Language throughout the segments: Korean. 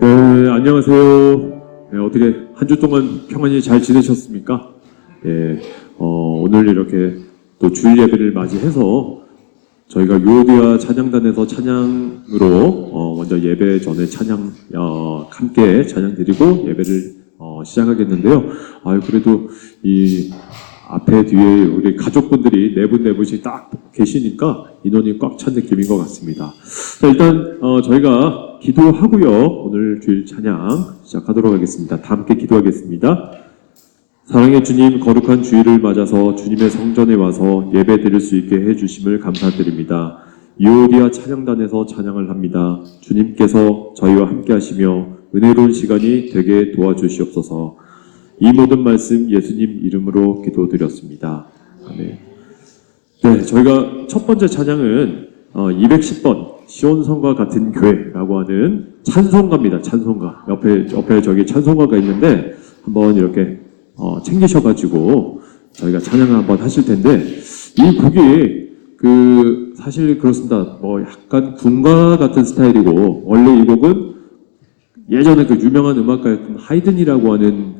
네, 안녕하세요. 네, 어떻게 한 주 동안 평안히 잘 지내셨습니까? 예, 오늘 이렇게 또 주일 예배를 맞이해서 저희가 유오디아 찬양단에서 찬양으로 먼저 예배 전에 찬양 함께 찬양 드리고 예배를 시작하겠는데요. 그래도 이 앞에 뒤에 우리 가족분들이 네 분씩 딱 계시니까 인원이 꽉 찬 느낌인 것 같습니다. 자, 일단 저희가 기도하고요. 오늘 주일 찬양 시작하도록 하겠습니다. 다 함께 기도하겠습니다. 사랑의 주님, 거룩한 주일을 맞아서 주님의 성전에 와서 예배 드릴 수 있게 해주심을 감사드립니다. 유오디아 찬양단에서 찬양을 합니다. 주님께서 저희와 함께 하시며 은혜로운 시간이 되게 도와주시옵소서. 이 모든 말씀 예수님 이름으로 기도드렸습니다. 아멘. 네, 저희가 첫 번째 찬양은 210번 시온성과 같은 교회라고 하는 찬송가입니다. 찬송가. 옆에 저기 찬송가가 있는데 한번 이렇게 챙기셔가지고 저희가 찬양을 한번 하실 텐데, 이 곡이 사실 그렇습니다. 약간 군가 같은 스타일이고, 원래 이 곡은 예전에 유명한 음악가였던 하이든이라고 하는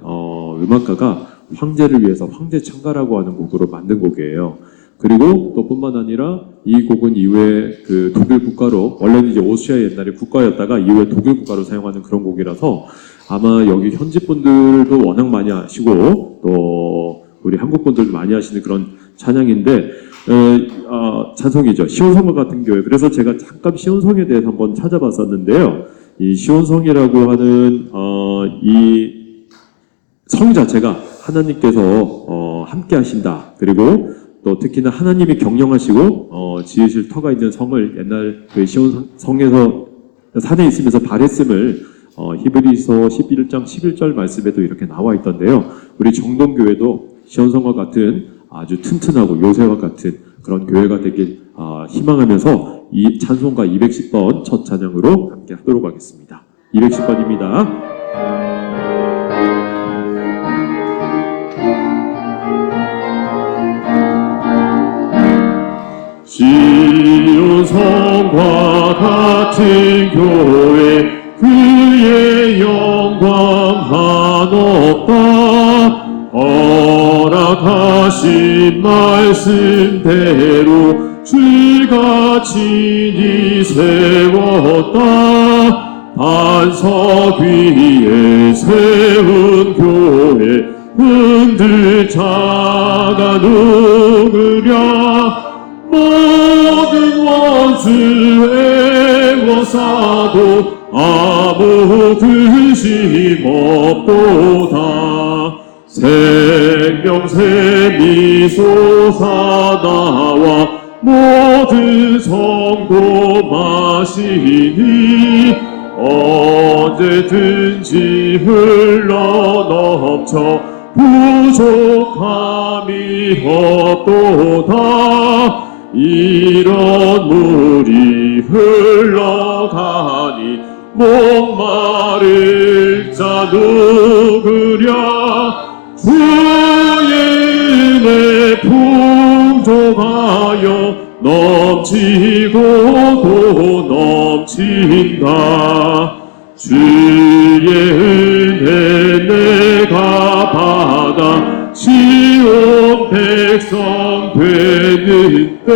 음악가가 황제를 위해서 황제 찬가라고 하는 곡으로 만든 곡이에요. 그리고 또 뿐만 아니라 이 곡은 이후에 독일 국가로, 원래는 이제 오스트리아 옛날에 국가였다가 이후에 독일 국가로 사용하는 그런 곡이라서 아마 여기 현지 분들도 워낙 많이 아시고 또 우리 한국 분들도 많이 하시는 그런 찬양인데, 찬송이죠. 시온성과 같은 교회. 그래서 제가 잠깐 시온성에 대해서 한번 찾아봤었는데요. 이 시온성이라고 하는 이 성 자체가 하나님께서 함께 하신다. 그리고 또 특히나 하나님이 경영하시고 지으실 터가 있는 성을 옛날 시온성에서 산에 있으면서 발했음을 히브리서 11장 11절 말씀에도 이렇게 나와 있던데요. 우리 정동교회도 시온성과 같은 아주 튼튼하고 요새와 같은 그런 교회가 되길 희망하면서 이 찬송가 210번 첫 찬양으로 함께 하도록 하겠습니다. 210번입니다. 시온성과 같은 교회, 그의 영광 한없다. 허락하신 말씀대로 주가 친히 세웠다. 반석 위에 세운 교회, 흔들 자가 누구랴. 모든 원수 애워싸도 아무 근심 없도다. 생명샘이 솟아나와 모든 성도 마시니 언제든지 흘러넘쳐 부족함이 없도다. 이런 물이 흘러가니 목마를 자 누구랴. 주의 은혜 풍족하여 넘치고 또 넘친다. 주의 은혜 내가 받아 시온 백성 되는 때,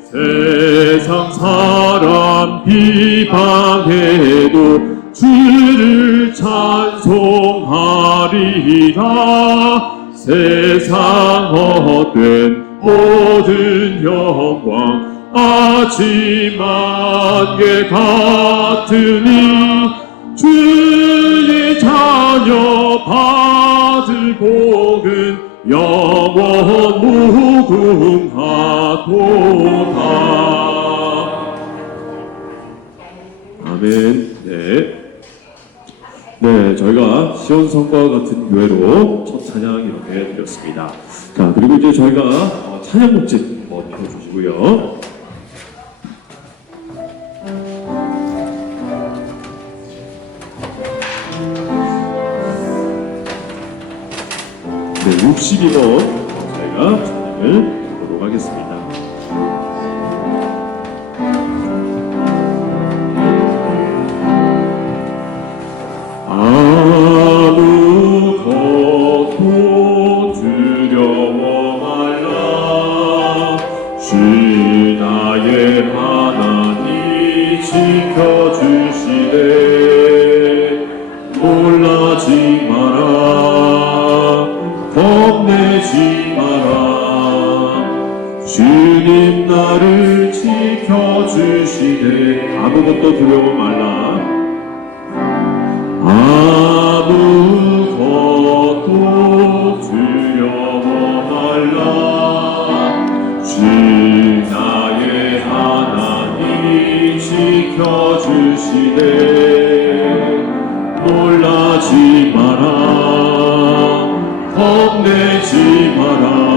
세상 사람 비방해도 주를 찬송하리라. 세상 헛된 모든 영광 아침 안개 같으니 주의 자녀 받을 복은 영원 무궁하도다. 아멘. 네, 저희가 시온성과 같은 교회로 첫 찬양 이렇게 드렸습니다. 자, 그리고 이제 저희가 찬양곡집 한번 펴주시고요. 네, 62번 저희가 찬양을 보도록 하겠습니다. 주님 나를 지켜주시네. 아무것도 두려워 말라. 아무것도 두려워 말라. 주 나의 하나님 지켜주시네. 놀라지 마라. 겁내지 마라.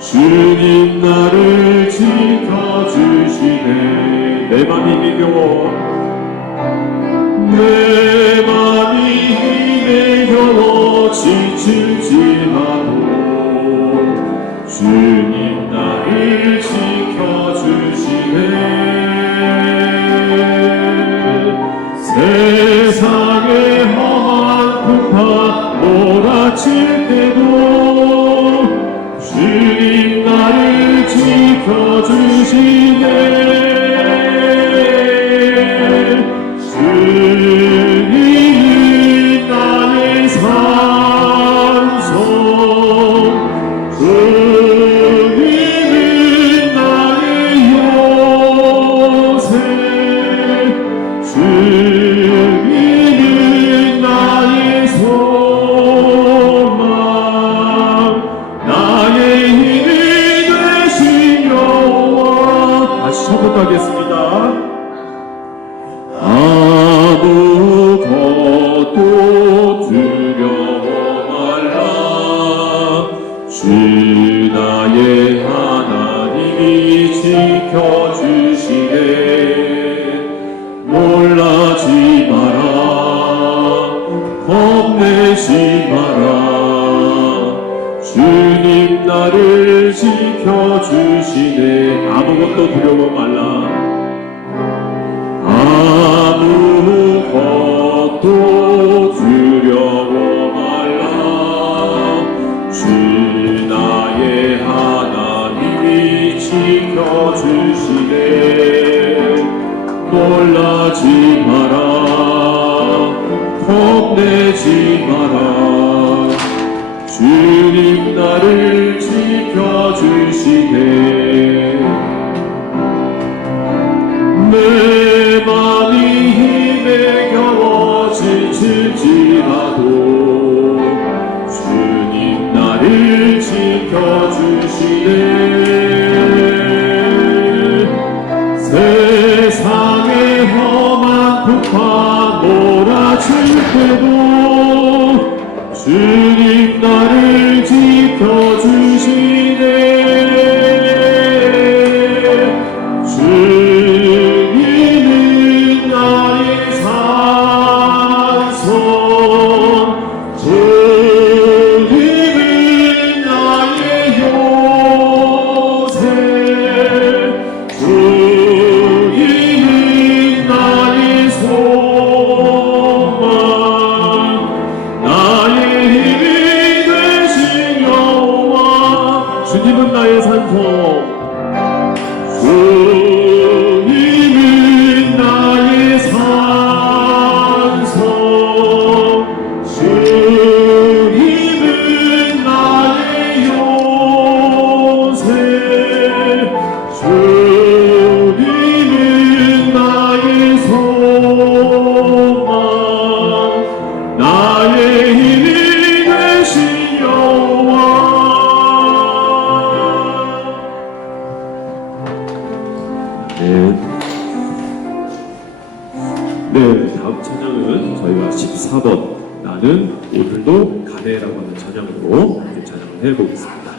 주님 나를 지켜주시네. 내 맘이 미겨워. 내 맘이 힘에 겨워 지치지 마고 주님 나를 지켜주시네. 세상에 험한 풍파 몰아칠 때도 주님 나를 지켜주시네. 주님은 나의 산성, 주님은 나의 요새, 주님은 나의 소망, 나의 힘이 되신 여호와. 다시 처음부터 하겠습니다. 아무것도 두려워 말라. 주 나의 하나님이 지켜주시네. 놀라지 마라. 겁내지 마라. 주님 나를 지켜주시네. 아무것도 두려워 말라. 아무것도 두려워 말라. 주 나의 하나님이 지켜주시네. 놀라지 마라. 겁내지 마라. 주님 나를 지켜주시네. 내 맘이 힘에 겨워 지칠지라도 주님 나를 지켜주시네. 세상에 험한 풍파 몰아칠 때도 주님 나를 지켜주시네. 주님은 나의 산소. 주님은 나의 산소. 주님은 나의 요새. 주님은 나의 소망. 나의 힘이 되신 여호와. 네, 다음 찬양은 저희가 14번 나는 오늘도 가네라고 하는 찬양으로 이렇게 찬양을 해보겠습니다.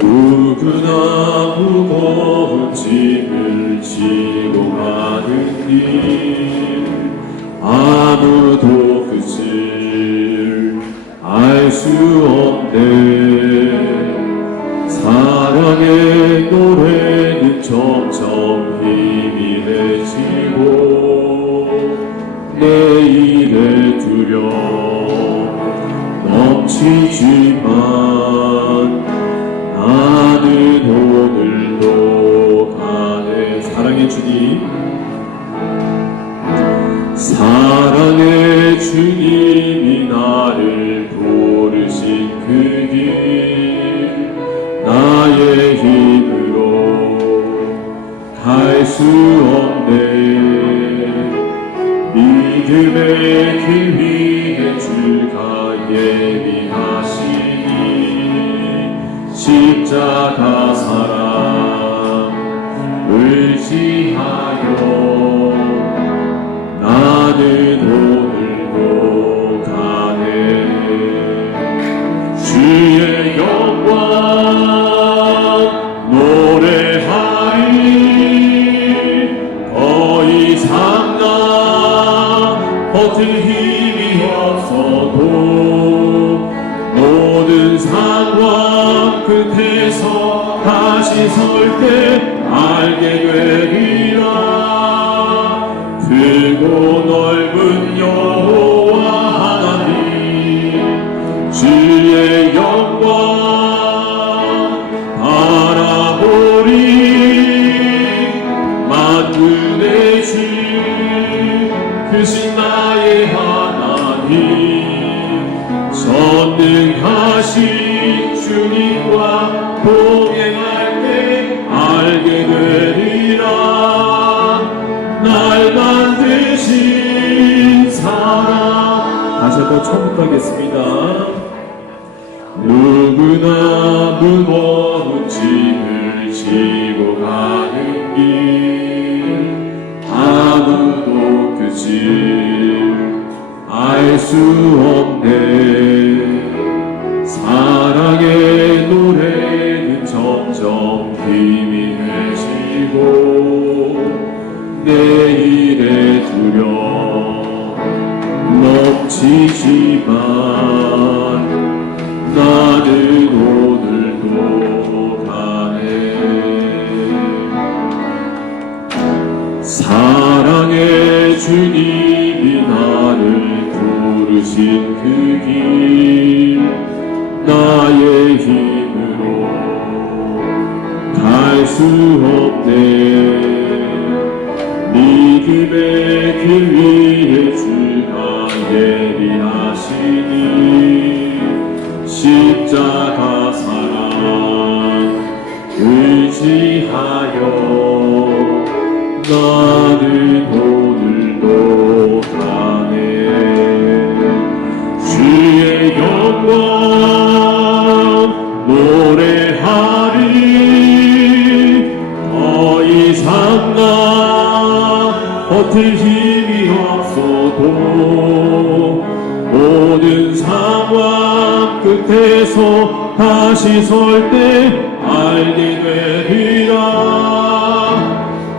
누구나 무거운 짐을 지고 가는 길 아무도 끝을 알 수 없네. 사랑의 노래는 점점 희미해지고 내일에 두려움 넘치지만 나는 오늘도 가네. 사랑의 주님 할 수 없네. 믿음의 길 위에 주가 예비하시니 십자가 사랑 의지하여 나는 오늘도 가네. 주의 영광 노래하리. 더 이상 나 버틸 힘이 없어도 모든 상황 끝에서 다시 설 때 알게 되리라. 크고 넓은 여호와 하나님 주의 영광 바라보리. 만군의 주 크신 나의 하나님 전능하신 주님과 동행할 때 알게 되리라. 날 만드신 사랑. 다시 한번 처음부터 하겠습니다. 누구나 무거운 짐을 지고 가는 길 아무도 그 질 알 수 없네. 사랑의 노래는 점점 힘이 되시고 내일의 두려움 넘치지만 나는 오늘도 가네. 사랑의 주님이 나를 부르신 그 길 나의 힘으로 갈 수 없네. 믿음의 길 위에 주가 예비하시니 십자가 사랑 의지하여 나는 오늘도 가네. 주의 영광 노래하리. 더 이상 나 버틸 힘이 없어도 모든 상황 끝에서 다시 설 때 알게 되리라.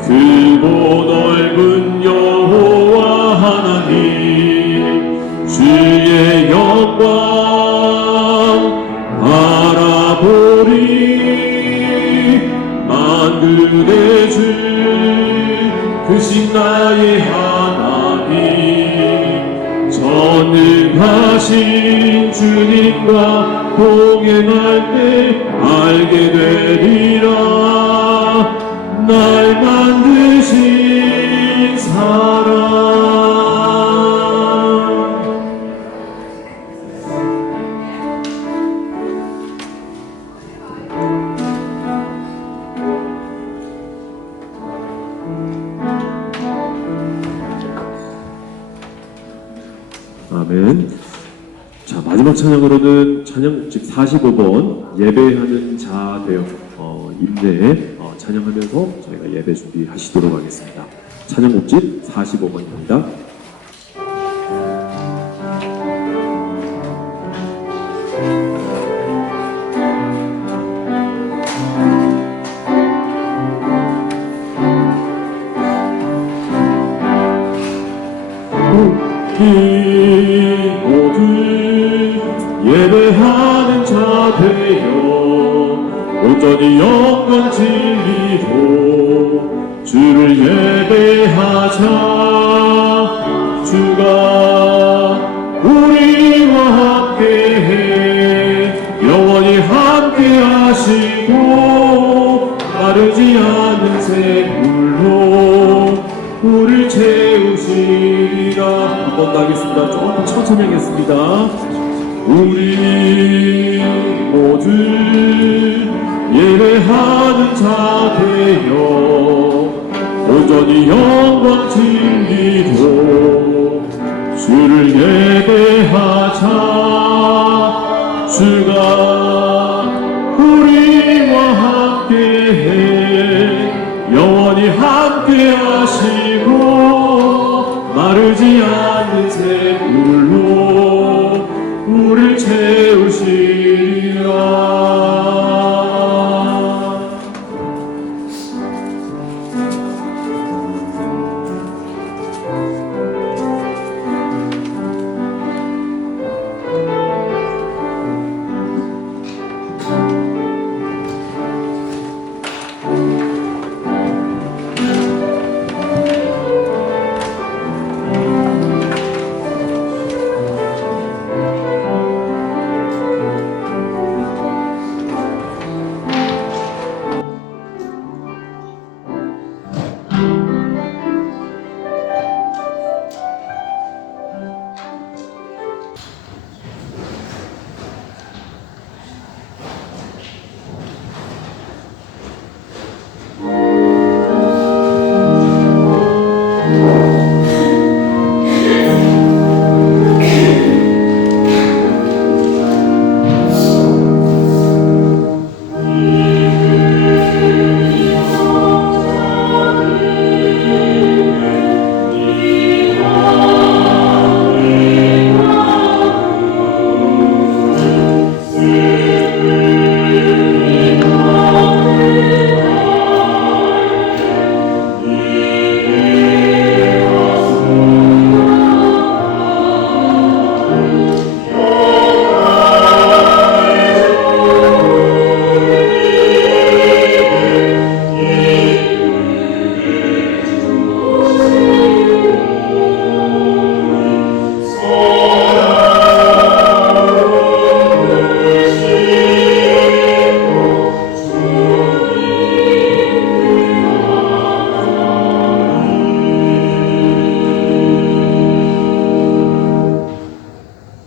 크고 넓은 여호와 하나님 주의 영광 바라보리. 만군의 주 크신 나의 하나님 전능하신 주님과 동행할 때 알게 되리라. 날 만드신 사랑. 아멘. 자, 마지막 찬양으로는 찬양집 45번 예배하는 자 되어 임내 찬양하면서 저희가 예배 준비하시도록 하겠습니다. 찬양곡집 45번입니다. 모두 예배하는 자 되어 온전히 영광 진리로 주를 예배하자. 주가 우리와 함께해 영원히 함께하시고 마르지 않는 샘물로 우리를 채우시리라. 한 번 더 하겠습니다. 조금 천천히 하겠습니다. 우리 모두 예배하는 자 되어 온전히 영광 진리로 주를 예배하자. 주가 우리와 함께해 영원히 함께하시고 마르지 않는 샘물로 우리를 채우시리라.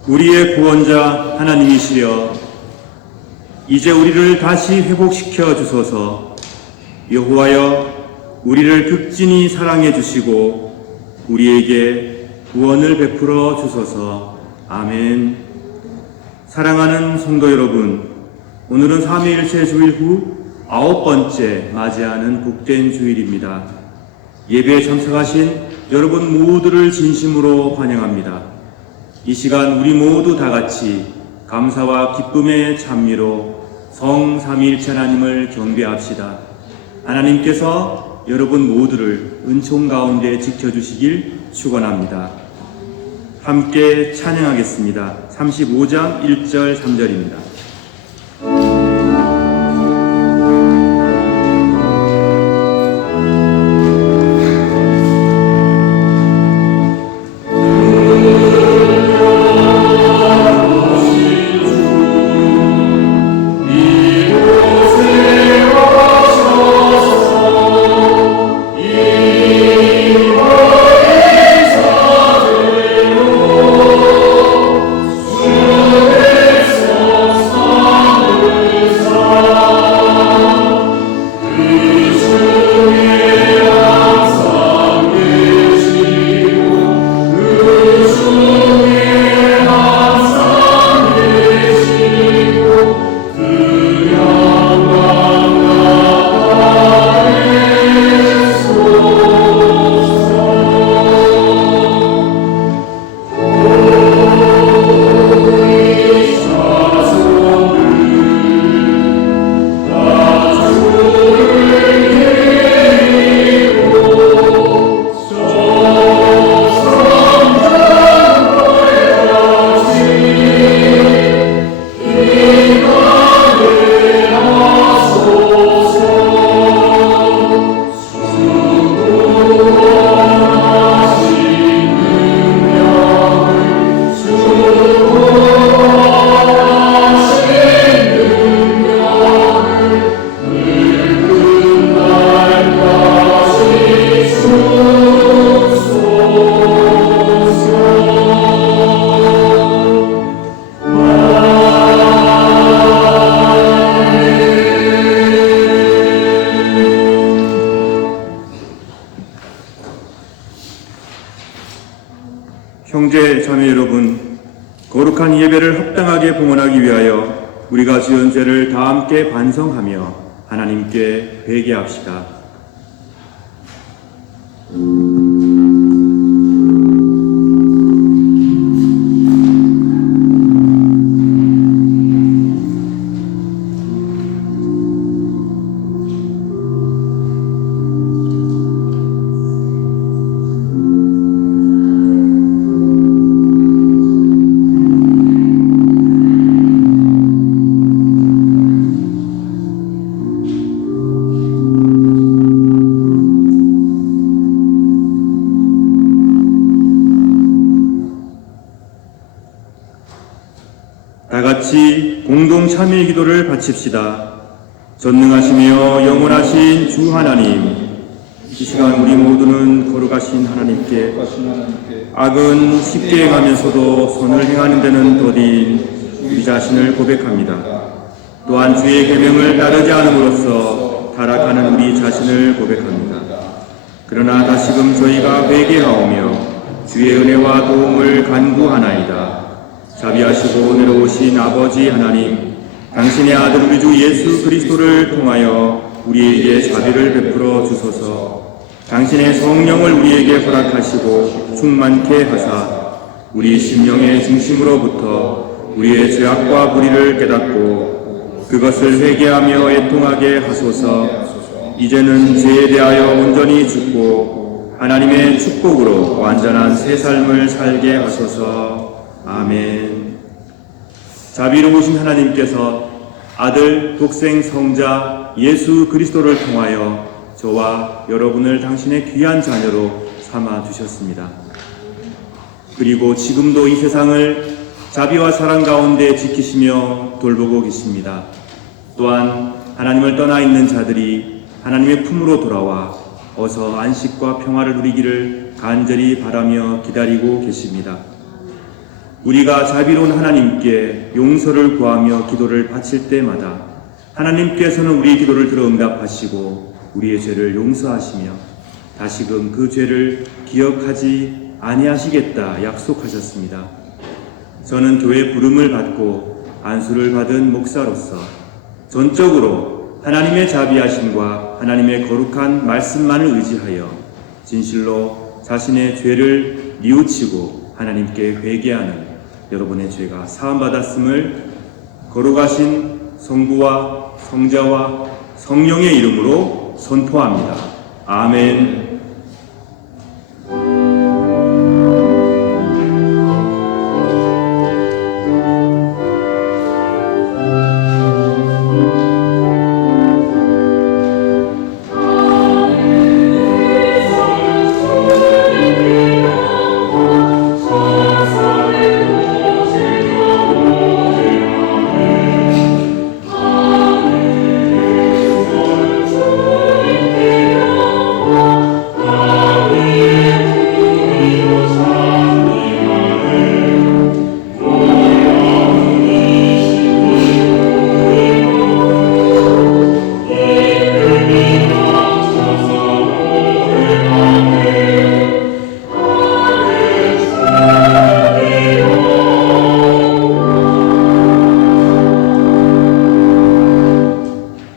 우리의 구원자 하나님이시여, 이제 우리를 다시 회복시켜 주소서. 여호와여, 우리를 극진히 사랑해 주시고 우리에게 구원을 베풀어 주소서. 아멘. 사랑하는 성도 여러분, 오늘은 삼위일체 주일 후 9번째 맞이하는 복된 주일입니다. 예배에 참석하신 여러분 모두를 진심으로 환영합니다. 이 시간 우리 모두 다 같이 감사와 기쁨의 찬미로 성삼위일체 하나님을 경배합시다. 하나님께서 여러분 모두를 은총 가운데 지켜주시길 축원합니다. 함께 찬양하겠습니다. 35장 1절 3절입니다. 형제 자매 여러분, 거룩한 예배를 합당하게 봉헌하기 위하여 우리가 지은 죄를 다 함께 반성하며 하나님께 회개합시다. 다 같이 공동 참여 기도를 바칩시다. 전능하시며 영원하신 주 하나님, 이 시간 우리 모두는 거룩하신 하나님께 악은 쉽게 행하면서도 선을 행하는 데는 더딘 우리 자신을 고백합니다. 또한 주의 계명을 따르지 않음으로써 타락하는 우리 자신을 고백합니다. 그러나 다시금 저희가 회개하오며 주의 은혜와 도움을 간구하나이다. 자비하시고 은혜로우신 아버지 하나님, 당신의 아들 우리 주 예수 그리스도를 통하여 우리에게 자비를 베풀어 주소서. 당신의 성령을 우리에게 허락하시고 충만케 하사 우리 심령의 중심으로부터 우리의 죄악과 불의를 깨닫고 그것을 회개하며 애통하게 하소서. 이제는 죄에 대하여 온전히 죽고 하나님의 축복으로 완전한 새 삶을 살게 하소서. 아멘. 자비로우신 하나님께서 아들 독생 성자 예수 그리스도를 통하여 저와 여러분을 당신의 귀한 자녀로 삼아 주셨습니다. 그리고 지금도 이 세상을 자비와 사랑 가운데 지키시며 돌보고 계십니다. 또한 하나님을 떠나 있는 자들이 하나님의 품으로 돌아와 어서 안식과 평화를 누리기를 간절히 바라며 기다리고 계십니다. 우리가 자비로운 하나님께 용서를 구하며 기도를 바칠 때마다 하나님께서는 우리의 기도를 들어 응답하시고 우리의 죄를 용서하시며 다시금 그 죄를 기억하지 아니하시겠다 약속하셨습니다. 저는 교회 부름을 받고 안수를 받은 목사로서 전적으로 하나님의 자비하심과 하나님의 거룩한 말씀만을 의지하여 진실로 자신의 죄를 뉘우치고 하나님께 회개하는 여러분의 죄가 사함받았음을 거룩하신 성부와 성자와 성령의 이름으로 선포합니다. 아멘.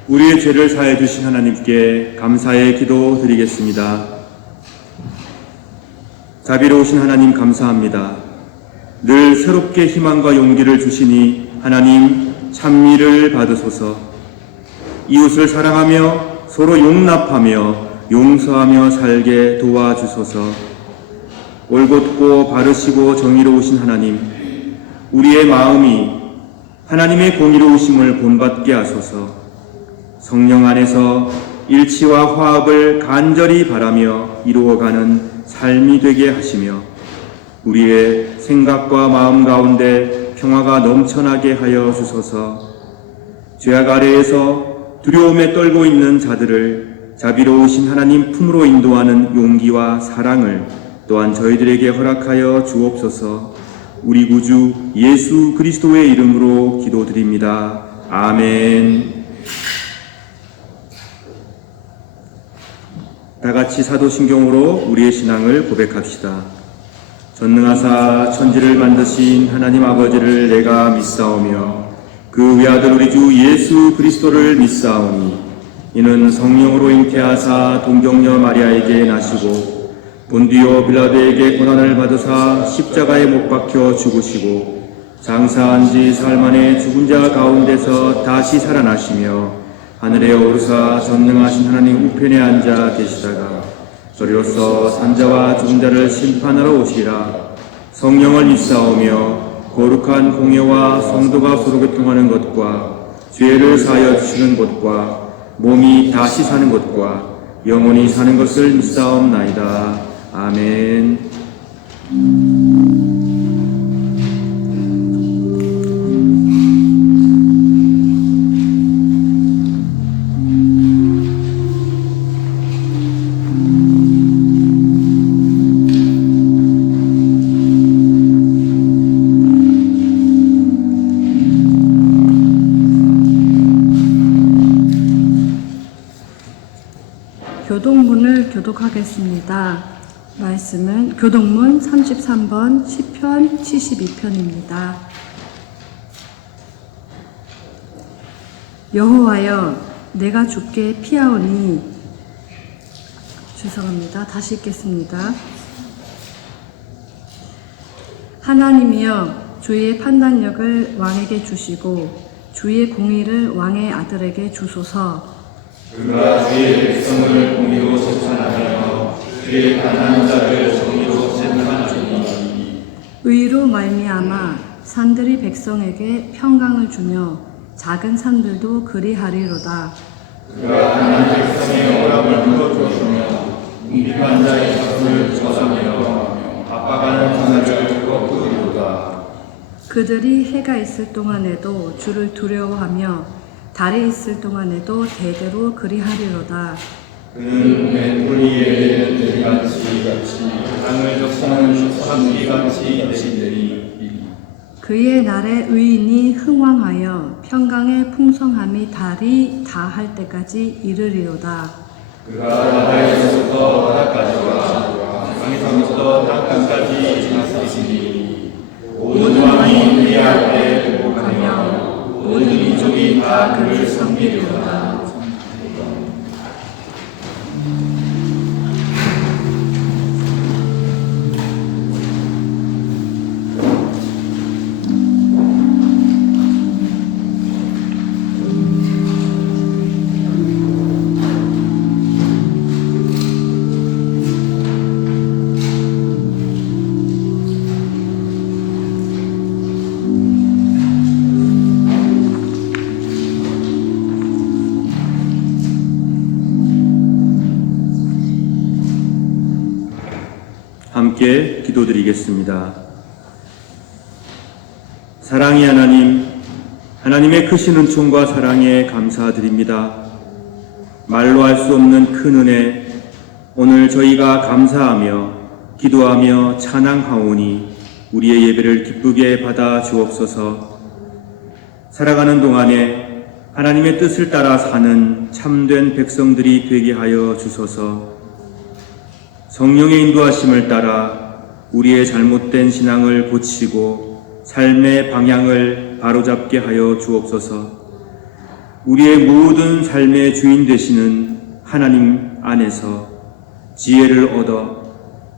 우리의 죄를 사해 주신 하나님께 감사의 기도 드리겠습니다. 자비로우신 하나님 감사합니다. 늘 새롭게 희망과 용기를 주시니 하나님 찬미를 받으소서. 이웃을 사랑하며 서로 용납하며 용서하며 살게 도와주소서. 올곧고 바르시고 정의로우신 하나님, 우리의 마음이 하나님의 공의로우심을 본받게 하소서. 성령 안에서 일치와 화합을 간절히 바라며 이루어가는 삶이 되게 하시며 우리의 생각과 마음 가운데 평화가 넘쳐나게 하여 주소서. 죄악 아래에서 두려움에 떨고 있는 자들을 자비로우신 하나님 품으로 인도하는 용기와 사랑을 또한 저희들에게 허락하여 주옵소서. 우리 구주 예수 그리스도의 이름으로 기도드립니다. 아멘. 다 같이 사도신경으로 우리의 신앙을 고백합시다. 전능하사 천지를 만드신 하나님 아버지를 내가 믿사오며 그 외아들 우리 주 예수 그리스도를 믿사오니 이는 성령으로 잉태하사 동정녀 마리아에게 나시고 본디오 빌라도에게 고난을 받으사 십자가에 못 박혀 죽으시고 장사한 지 사흘 만에 죽은 자 가운데서 다시 살아나시며 하늘에 오르사 전능하신 하나님 우편에 앉아 계시다가 저리로서 산자와 죽은 자를 심판하러 오시리라. 성령을 믿사오며 거룩한 공예와 성도가 서로 교통하는 것과 죄를 사하여 주시는 것과 몸이 다시 사는 것과 영원히 사는 것을 믿사옵나이다. 아멘. 교동문을 교독하겠습니다. 말씀은 교동문 33번 시편 72편입니다. 여호와여 내가 주께 피하오니 죄송합니다. 다시 읽겠습니다. 하나님이여 주의 판단력을 왕에게 주시고 주의 공의를 왕의 아들에게 주소서. 그가 주의 백성을 공의로 재판하며 주의 가난한 자를 정의로 재판하리니 의로 말미암아 산들이 백성에게 평강을 주며 작은 산들도 그리하리로다. 그가 가난한 백성의 오락을 풀어주며 궁핍한 자의 젖을 저자며 아빠가는 자를 꺾으리로다. 그들이 해가 있을 동안에도 주를 두려워하며 달이 있을 동안에도 대대로 그리하리로다. 그는 맹물 위에 들같이 땅을 적시는 산기같이 내리니 그의 날에 의인이 흥왕하여 평강의 풍성함이 달이 다할 때까지 이르리로다. 그가 바다에서부터 바다까지와 땅에서부터 땅끝까지 지나시니 온 왕이 그의 앞에 보복하며 모든 민족이 다 그를 섬기리로다. 함께 기도드리겠습니다. 사랑의 하나님, 하나님의 크신 은총과 사랑에 감사드립니다. 말로 할 수 없는 큰 은혜, 오늘 저희가 감사하며 기도하며 찬양하오니 우리의 예배를 기쁘게 받아 주옵소서. 살아가는 동안에 하나님의 뜻을 따라 사는 참된 백성들이 되게 하여 주소서. 성령의 인도하심을 따라 우리의 잘못된 신앙을 고치고 삶의 방향을 바로잡게 하여 주옵소서. 우리의 모든 삶의 주인 되시는 하나님 안에서 지혜를 얻어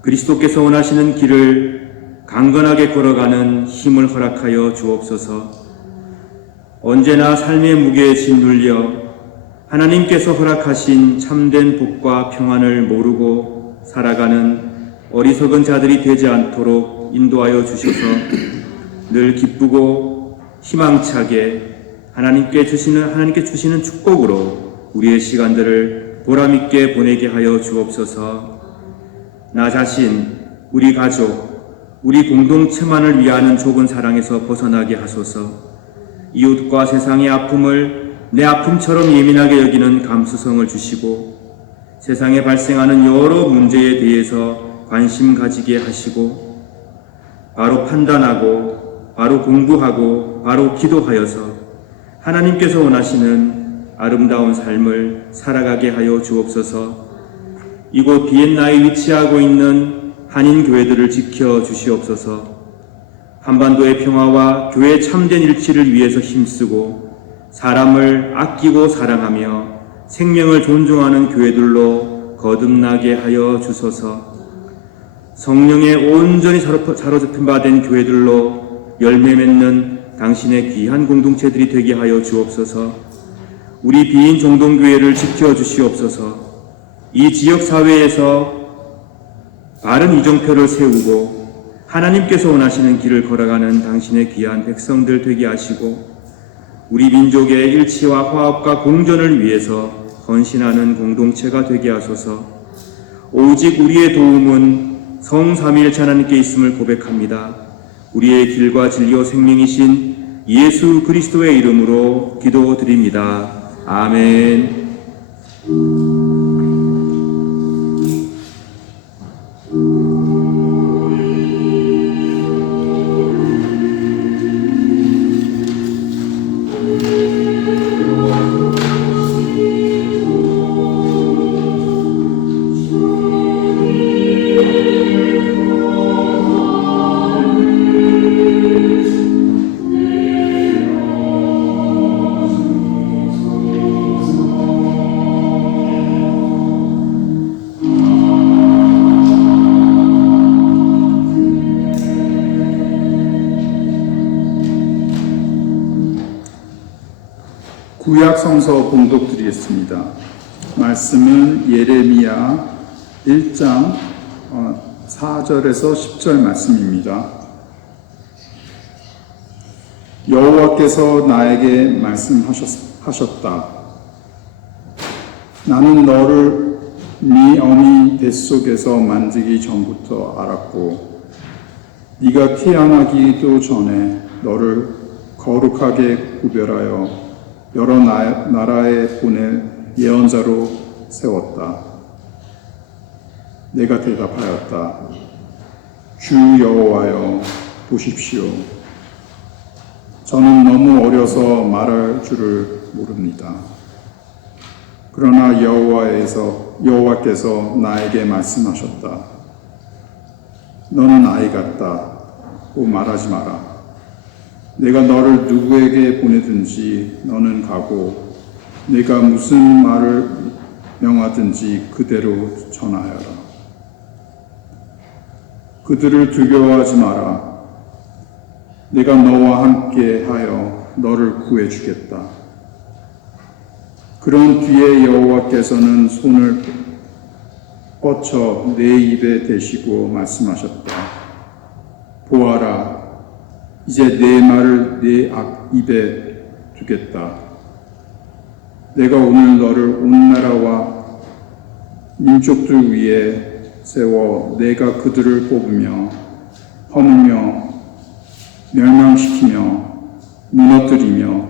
그리스도께서 원하시는 길을 강건하게 걸어가는 힘을 허락하여 주옵소서. 언제나 삶의 무게에 짓눌려 하나님께서 허락하신 참된 복과 평안을 모르고 살아가는 어리석은 자들이 되지 않도록 인도하여 주셔서 늘 기쁘고 희망차게 하나님께 주시는 축복으로 우리의 시간들을 보람있게 보내게 하여 주옵소서. 나 자신, 우리 가족, 우리 공동체만을 위하는 좁은 사랑에서 벗어나게 하소서. 이웃과 세상의 아픔을 내 아픔처럼 예민하게 여기는 감수성을 주시고 세상에 발생하는 여러 문제에 대해서 관심 가지게 하시고 바로 판단하고 바로 공부하고 바로 기도하여서 하나님께서 원하시는 아름다운 삶을 살아가게 하여 주옵소서. 이곳 비엔나에 위치하고 있는 한인 교회들을 지켜 주시옵소서. 한반도의 평화와 교회 참된 일치를 위해서 힘쓰고 사람을 아끼고 사랑하며 생명을 존중하는 교회들로 거듭나게 하여 주소서. 성령에 온전히 사로잡힌 바 된 교회들로 열매 맺는 당신의 귀한 공동체들이 되게 하여 주옵소서. 우리 비인 종동교회를 지켜 주시옵소서. 이 지역 사회에서 바른 이정표를 세우고 하나님께서 원하시는 길을 걸어가는 당신의 귀한 백성들 되게 하시고 우리 민족의 일치와 화합과 공존을 위해서 헌신하는 공동체가 되게 하소서. 오직 우리의 도움은 성삼위일체 하나님께 있음을 고백합니다. 우리의 길과 진리와 생명이신 예수 그리스도의 이름으로 기도드립니다. 아멘. 구약 성서 봉독 드리겠습니다. 말씀은 예레미야 1장 4절에서 10절 말씀입니다. 여호와께서 나에게 말씀하셨다. 나는 너를 네 어미 뱃속에서 만들기 전부터 알았고 네가 태어나기도 전에 너를 거룩하게 구별하여 여러 나라에 보낼 예언자로 세웠다. 내가 대답하였다. 주 여호와여 보십시오. 저는 너무 어려서 말할 줄을 모릅니다. 그러나 여호와께서 나에게 말씀하셨다. 너는 아이 같다고 말하지 마라. 내가 너를 누구에게 보내든지 너는 가고 내가 무슨 말을 명하든지 그대로 전하여라. 그들을 두려워하지 마라. 내가 너와 함께 하여 너를 구해주겠다. 그런 뒤에 여호와께서는 손을 뻗쳐 내 입에 대시고 말씀하셨다. 보아라. 이제 내 말을 내 입에 두겠다. 내가 오늘 너를 온 나라와 민족들 위에 세워 내가 그들을 뽑으며 허무며 멸망시키며 무너뜨리며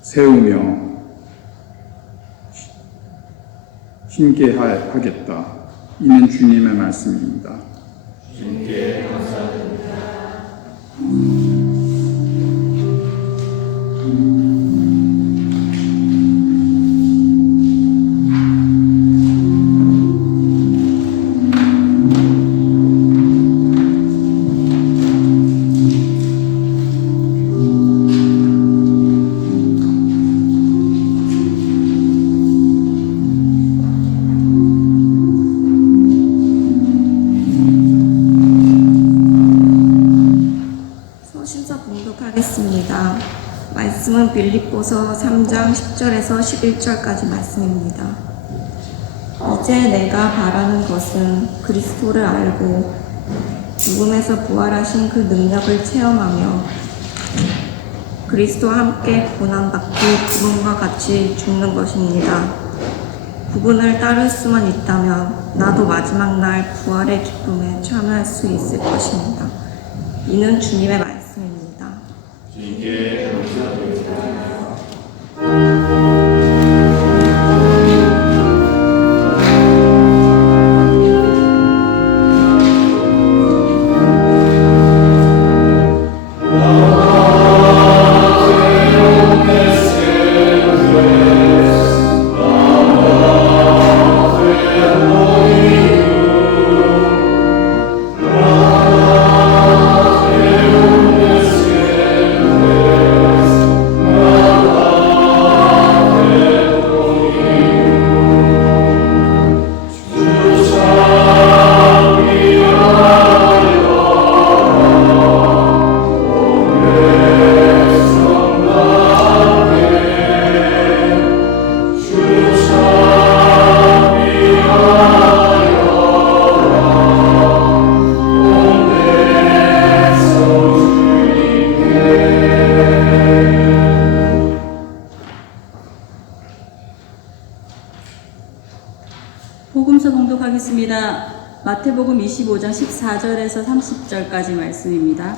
세우며 힘게 하겠다. 이는 주님의 말씀입니다. 주님께 감사드립니다. 봉독하겠습니다. 말씀은 빌립보서 3장 10절에서 11절까지 말씀입니다. 이제 내가 바라는 것은 그리스도를 알고 죽음에서 부활하신 그 능력을 체험하며 그리스도와 함께 고난받고 그분과 같이 죽는 것입니다. 그분을 따를 수만 있다면 나도 마지막 날 부활의 기쁨에 참여할 수 있을 것입니다. 이는 주님의 말씀입니다. 주님께 감사드립니다. 하겠습니다. 마태복음 25장 14절에서 30절까지 말씀입니다.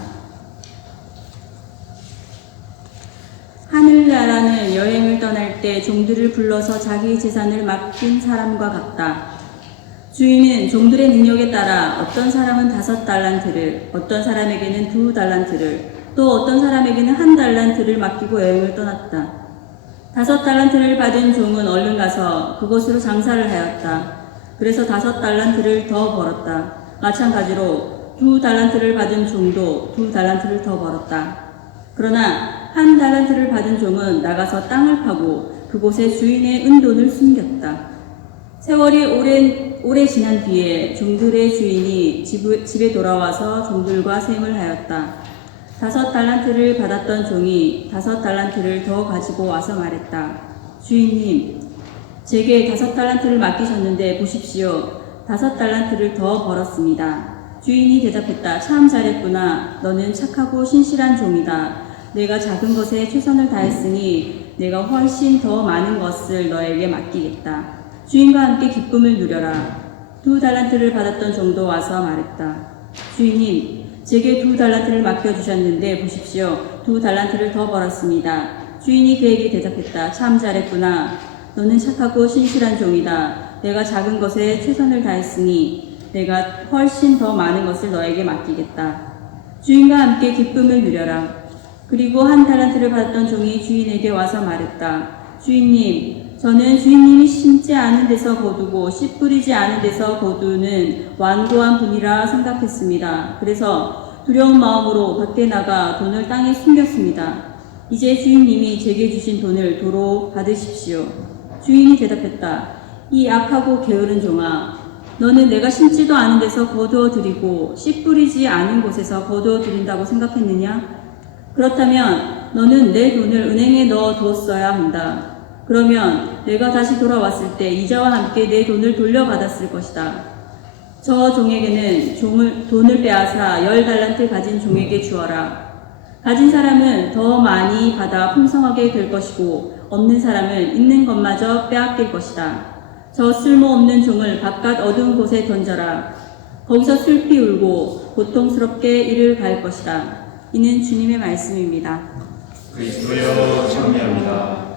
하늘나라는 여행을 떠날 때 종들을 불러서 자기 재산을 맡긴 사람과 같다. 주인은 종들의 능력에 따라 어떤 사람은 5달란트를, 어떤 사람에게는 2달란트를, 또 어떤 사람에게는 1달란트를 맡기고 여행을 떠났다. 5달란트를 받은 종은 얼른 가서 그곳으로 장사를 하였다. 그래서 5달란트를 더 벌었다. 마찬가지로 2달란트를 받은 종도 2달란트를 더 벌었다. 그러나 1달란트를 받은 종은 나가서 땅을 파고 그곳에 주인의 은돈을 숨겼다. 세월이 오래 지난 뒤에 종들의 주인이 집에 돌아와서 종들과 셈을 하였다. 5달란트를 받았던 종이 5달란트를 더 가지고 와서 말했다. 주인님, 제게 5달란트를 맡기셨는데 보십시오. 5달란트를 더 벌었습니다. 주인이 대답했다. 참 잘했구나. 너는 착하고 신실한 종이다. 내가 작은 것에 최선을 다했으니 내가 훨씬 더 많은 것을 너에게 맡기겠다. 주인과 함께 기쁨을 누려라. 2달란트를 받았던 종도 와서 말했다. 주인님, 제게 2달란트를 맡겨주셨는데 보십시오. 2달란트를 더 벌었습니다. 주인이 그에게 대답했다. 참 잘했구나. 너는 착하고 신실한 종이다. 내가 작은 것에 최선을 다했으니 내가 훨씬 더 많은 것을 너에게 맡기겠다. 주인과 함께 기쁨을 누려라. 그리고 1달란트를 받았던 종이 주인에게 와서 말했다. 주인님, 저는 주인님이 심지 않은 데서 거두고 씨 뿌리지 않은 데서 거두는 완고한 분이라 생각했습니다. 그래서 두려운 마음으로 밖에 나가 돈을 땅에 숨겼습니다. 이제 주인님이 제게 주신 돈을 도로 받으십시오. 주인이 대답했다. 이 악하고 게으른 종아, 너는 내가 심지도 않은 데서 거두어 드리고 씨 뿌리지 않은 곳에서 거두어 드린다고 생각했느냐? 그렇다면 너는 내 돈을 은행에 넣어 두었어야 한다. 그러면 내가 다시 돌아왔을 때 이자와 함께 내 돈을 돌려받았을 것이다. 저 종에게는 돈을 빼앗아 10달란트 가진 종에게 주어라. 가진 사람은 더 많이 받아 풍성하게 될 것이고 없는 사람은 있는 것마저 빼앗길 것이다. 저 쓸모없는 종을 바깥 어두운 곳에 던져라. 거기서 슬피 울고 고통스럽게 이를 갈 것이다. 이는 주님의 말씀입니다. 그리스도여 찬미합니다.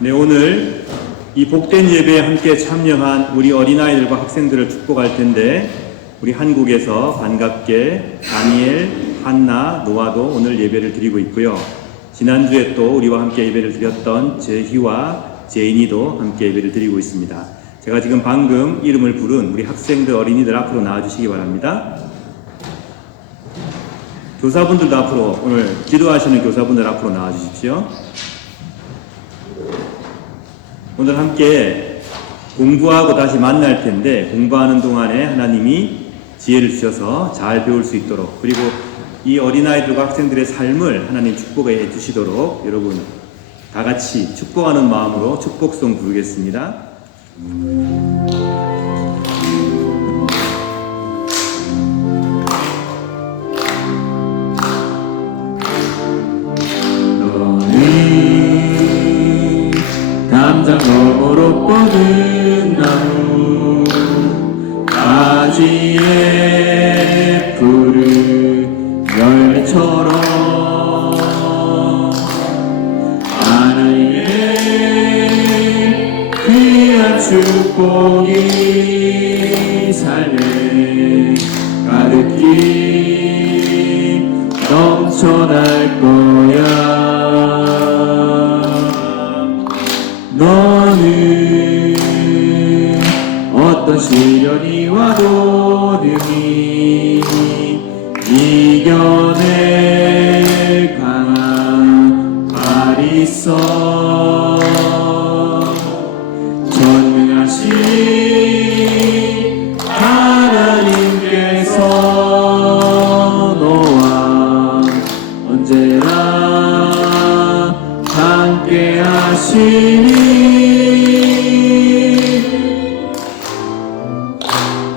네, 오늘 이 복된 예배에 함께 참여한 우리 어린아이들과 학생들을 축복할 텐데 우리 한국에서 반갑게 다니엘, 한나, 노아도 오늘 예배를 드리고 있고요. 지난주에 또 우리와 함께 예배를 드렸던 제희와 제인이도 함께 예배를 드리고 있습니다. 제가 지금 방금 이름을 부른 우리 학생들, 어린이들 앞으로 나와주시기 바랍니다. 교사분들도 앞으로, 오늘 기도하시는 교사분들 앞으로 나와주십시오. 오늘 함께 공부하고 다시 만날 텐데 공부하는 동안에 하나님이 지혜를 주셔서 잘 배울 수 있도록, 그리고 이 어린아이들과 학생들의 삶을 하나님 축복해 주시도록 여러분 다 같이 축복하는 마음으로 축복송 부르겠습니다. 너는 담장 너머로 뻗은 나무 가지에 푸른 열매처럼 하나님의 귀한 축복이 삶에 가득히 넘쳐날 거야. 너는 어떤 시련이 와도 능히 이겨낼 강한 발이 있어. 전능하신 하나님께서 너와 언제나 함께 하시니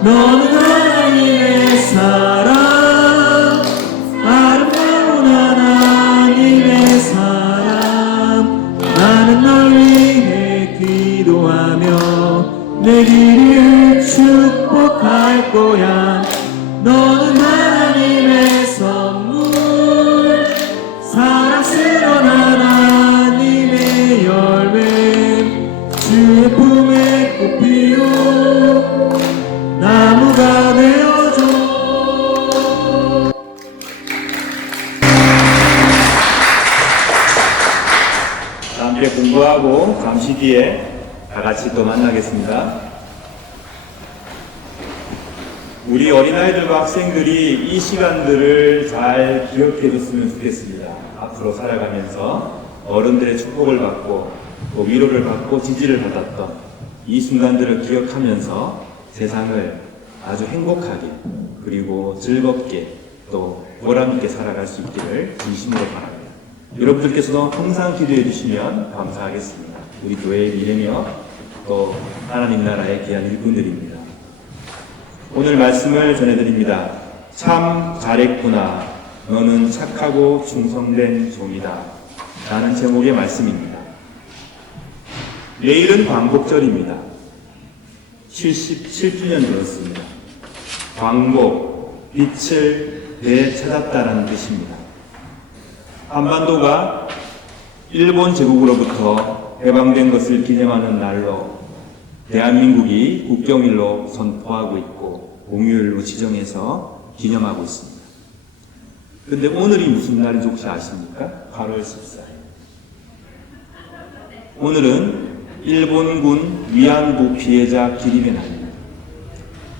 너는 하나님의 사랑, 아름다운 하나님의 사랑. 나는 널 위해 기도하며 내 길을 축복할 거야. 너는 하나님의 선물, 사랑스러운 하나님의 열매, 주의 품에 꽃 피운 나무가 되어줘. 함께 공부하고 잠시 뒤에 다 같이 또 만나겠습니다. 우리 어린아이들과 학생들이 이 시간들을 잘 기억해 줬으면 좋겠습니다. 앞으로 살아가면서 어른들의 축복을 받고 또 위로를 받고 지지를 받았던 이 순간들을 기억하면서 세상을 아주 행복하게 그리고 즐겁게 또 보람있게 살아갈 수 있기를 진심으로 바랍니다. 여러분들께서도 항상 기도해 주시면 감사하겠습니다. 우리 교회의 미래며 또 하나님 나라의 귀한 일꾼들입니다. 오늘 말씀을 전해드립니다. 참 잘했구나. 너는 착하고 충성된 종이다. 라는 제목의 말씀입니다. 내일은 광복절입니다. 77주년 되었습니다. 광복, 빛을 되찾았다라는 뜻입니다. 한반도가 일본 제국으로부터 해방된 것을 기념하는 날로 대한민국이 국경일로 선포하고 있고 공휴일로 지정해서 기념하고 있습니다. 그런데 오늘이 무슨 날인지 혹시 아십니까? 8월 14일. 오늘은 일본군 위안부 피해자 기림의 날입니다.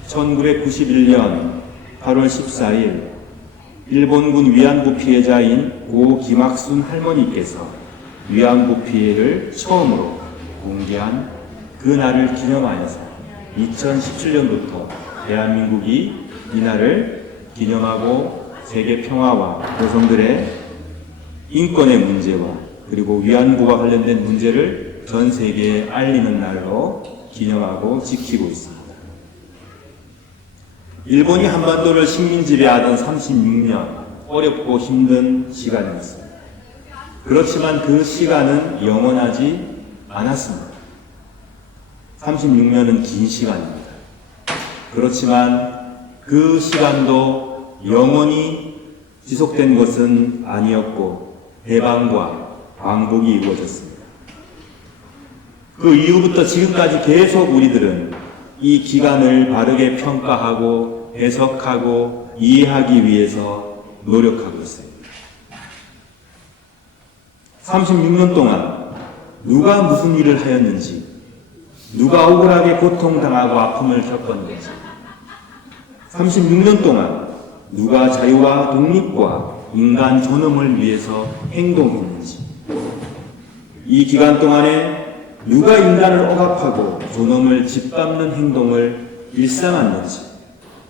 1991년 8월 14일 일본군 위안부 피해자인 고 김학순 할머니께서 위안부 피해를 처음으로 공개한 그 날을 기념하여서 2017년부터 대한민국이 이 날을 기념하고 세계 평화와 여성들의 인권의 문제와 그리고 위안부와 관련된 문제를 전 세계에 알리는 날로 기념하고 지키고 있습니다. 일본이 한반도를 식민 지배하던 36년 어렵고 힘든 시간이었습니다. 그렇지만 그 시간은 영원하지 않았습니다. 36년은 긴 시간입니다. 그렇지만 그 시간도 영원히 지속된 것은 아니었고 해방과 광복이 이루어졌습니다. 그 이후부터 지금까지 계속 우리들은 이 기간을 바르게 평가하고 해석하고 이해하기 위해서 노력하고 있습니다. 36년 동안 누가 무슨 일을 하였는지, 누가 억울하게 고통당하고 아픔을 겪었는지, 36년 동안 누가 자유와 독립과 인간 존엄을 위해서 행동했는지, 이 기간 동안에 누가 인간을 억압하고 존엄을 짓밟는 행동을 일삼았는지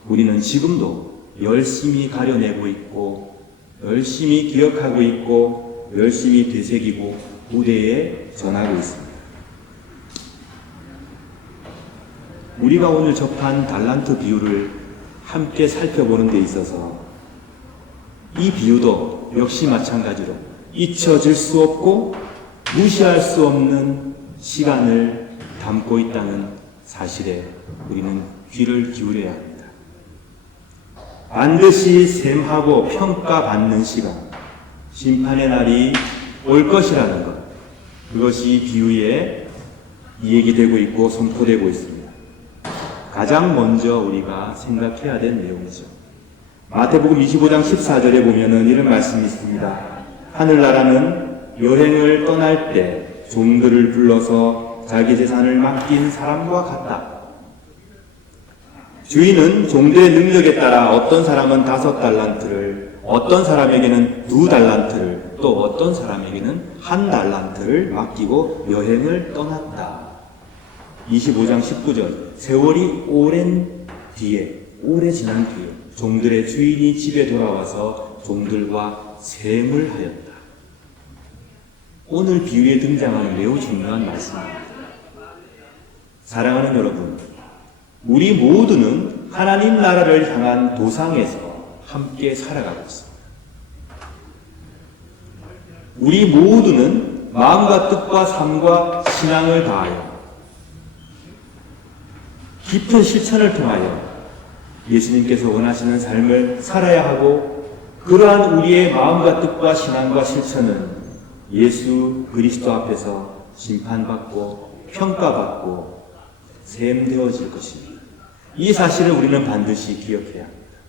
우리는 지금도 열심히 가려내고 있고 열심히 기억하고 있고 열심히 되새기고 무대에 전하고 있습니다. 우리가 오늘 접한 달란트 비유를 함께 살펴보는 데 있어서 이 비유도 역시 마찬가지로 잊혀질 수 없고 무시할 수 없는 시간을 담고 있다는 사실에 우리는 귀를 기울여야 합니다. 반드시 셈하고 평가받는 시간, 심판의 날이 올 것이라는 것, 그것이 비유에 얘기되고 있고 선포되고 있습니다. 가장 먼저 우리가 생각해야 될 내용이죠. 마태복음 25장 14절에 보면은 이런 말씀이 있습니다. 하늘나라는 여행을 떠날 때 종들을 불러서 자기 재산을 맡긴 사람과 같다. 주인은 종들의 능력에 따라 어떤 사람은 5달란트를, 어떤 사람에게는 2달란트를, 또 어떤 사람에게는 1달란트를 맡기고 여행을 떠났다. 25장 19절. 세월이 오랜 뒤에, 오래 지난 뒤에 종들의 주인이 집에 돌아와서 종들과 셈을 하였다. 오늘 비유에 등장하는 매우 중요한 말씀입니다. 사랑하는 여러분, 우리 모두는 하나님 나라를 향한 도상에서 함께 살아가고 있습니다. 우리 모두는 마음과 뜻과 삶과 신앙을 다하여 깊은 실천을 통하여 예수님께서 원하시는 삶을 살아야 하고, 그러한 우리의 마음과 뜻과 신앙과 실천은 예수 그리스도 앞에서 심판받고 평가받고 셈되어질 것입니다. 이 사실을 우리는 반드시 기억해야 합니다.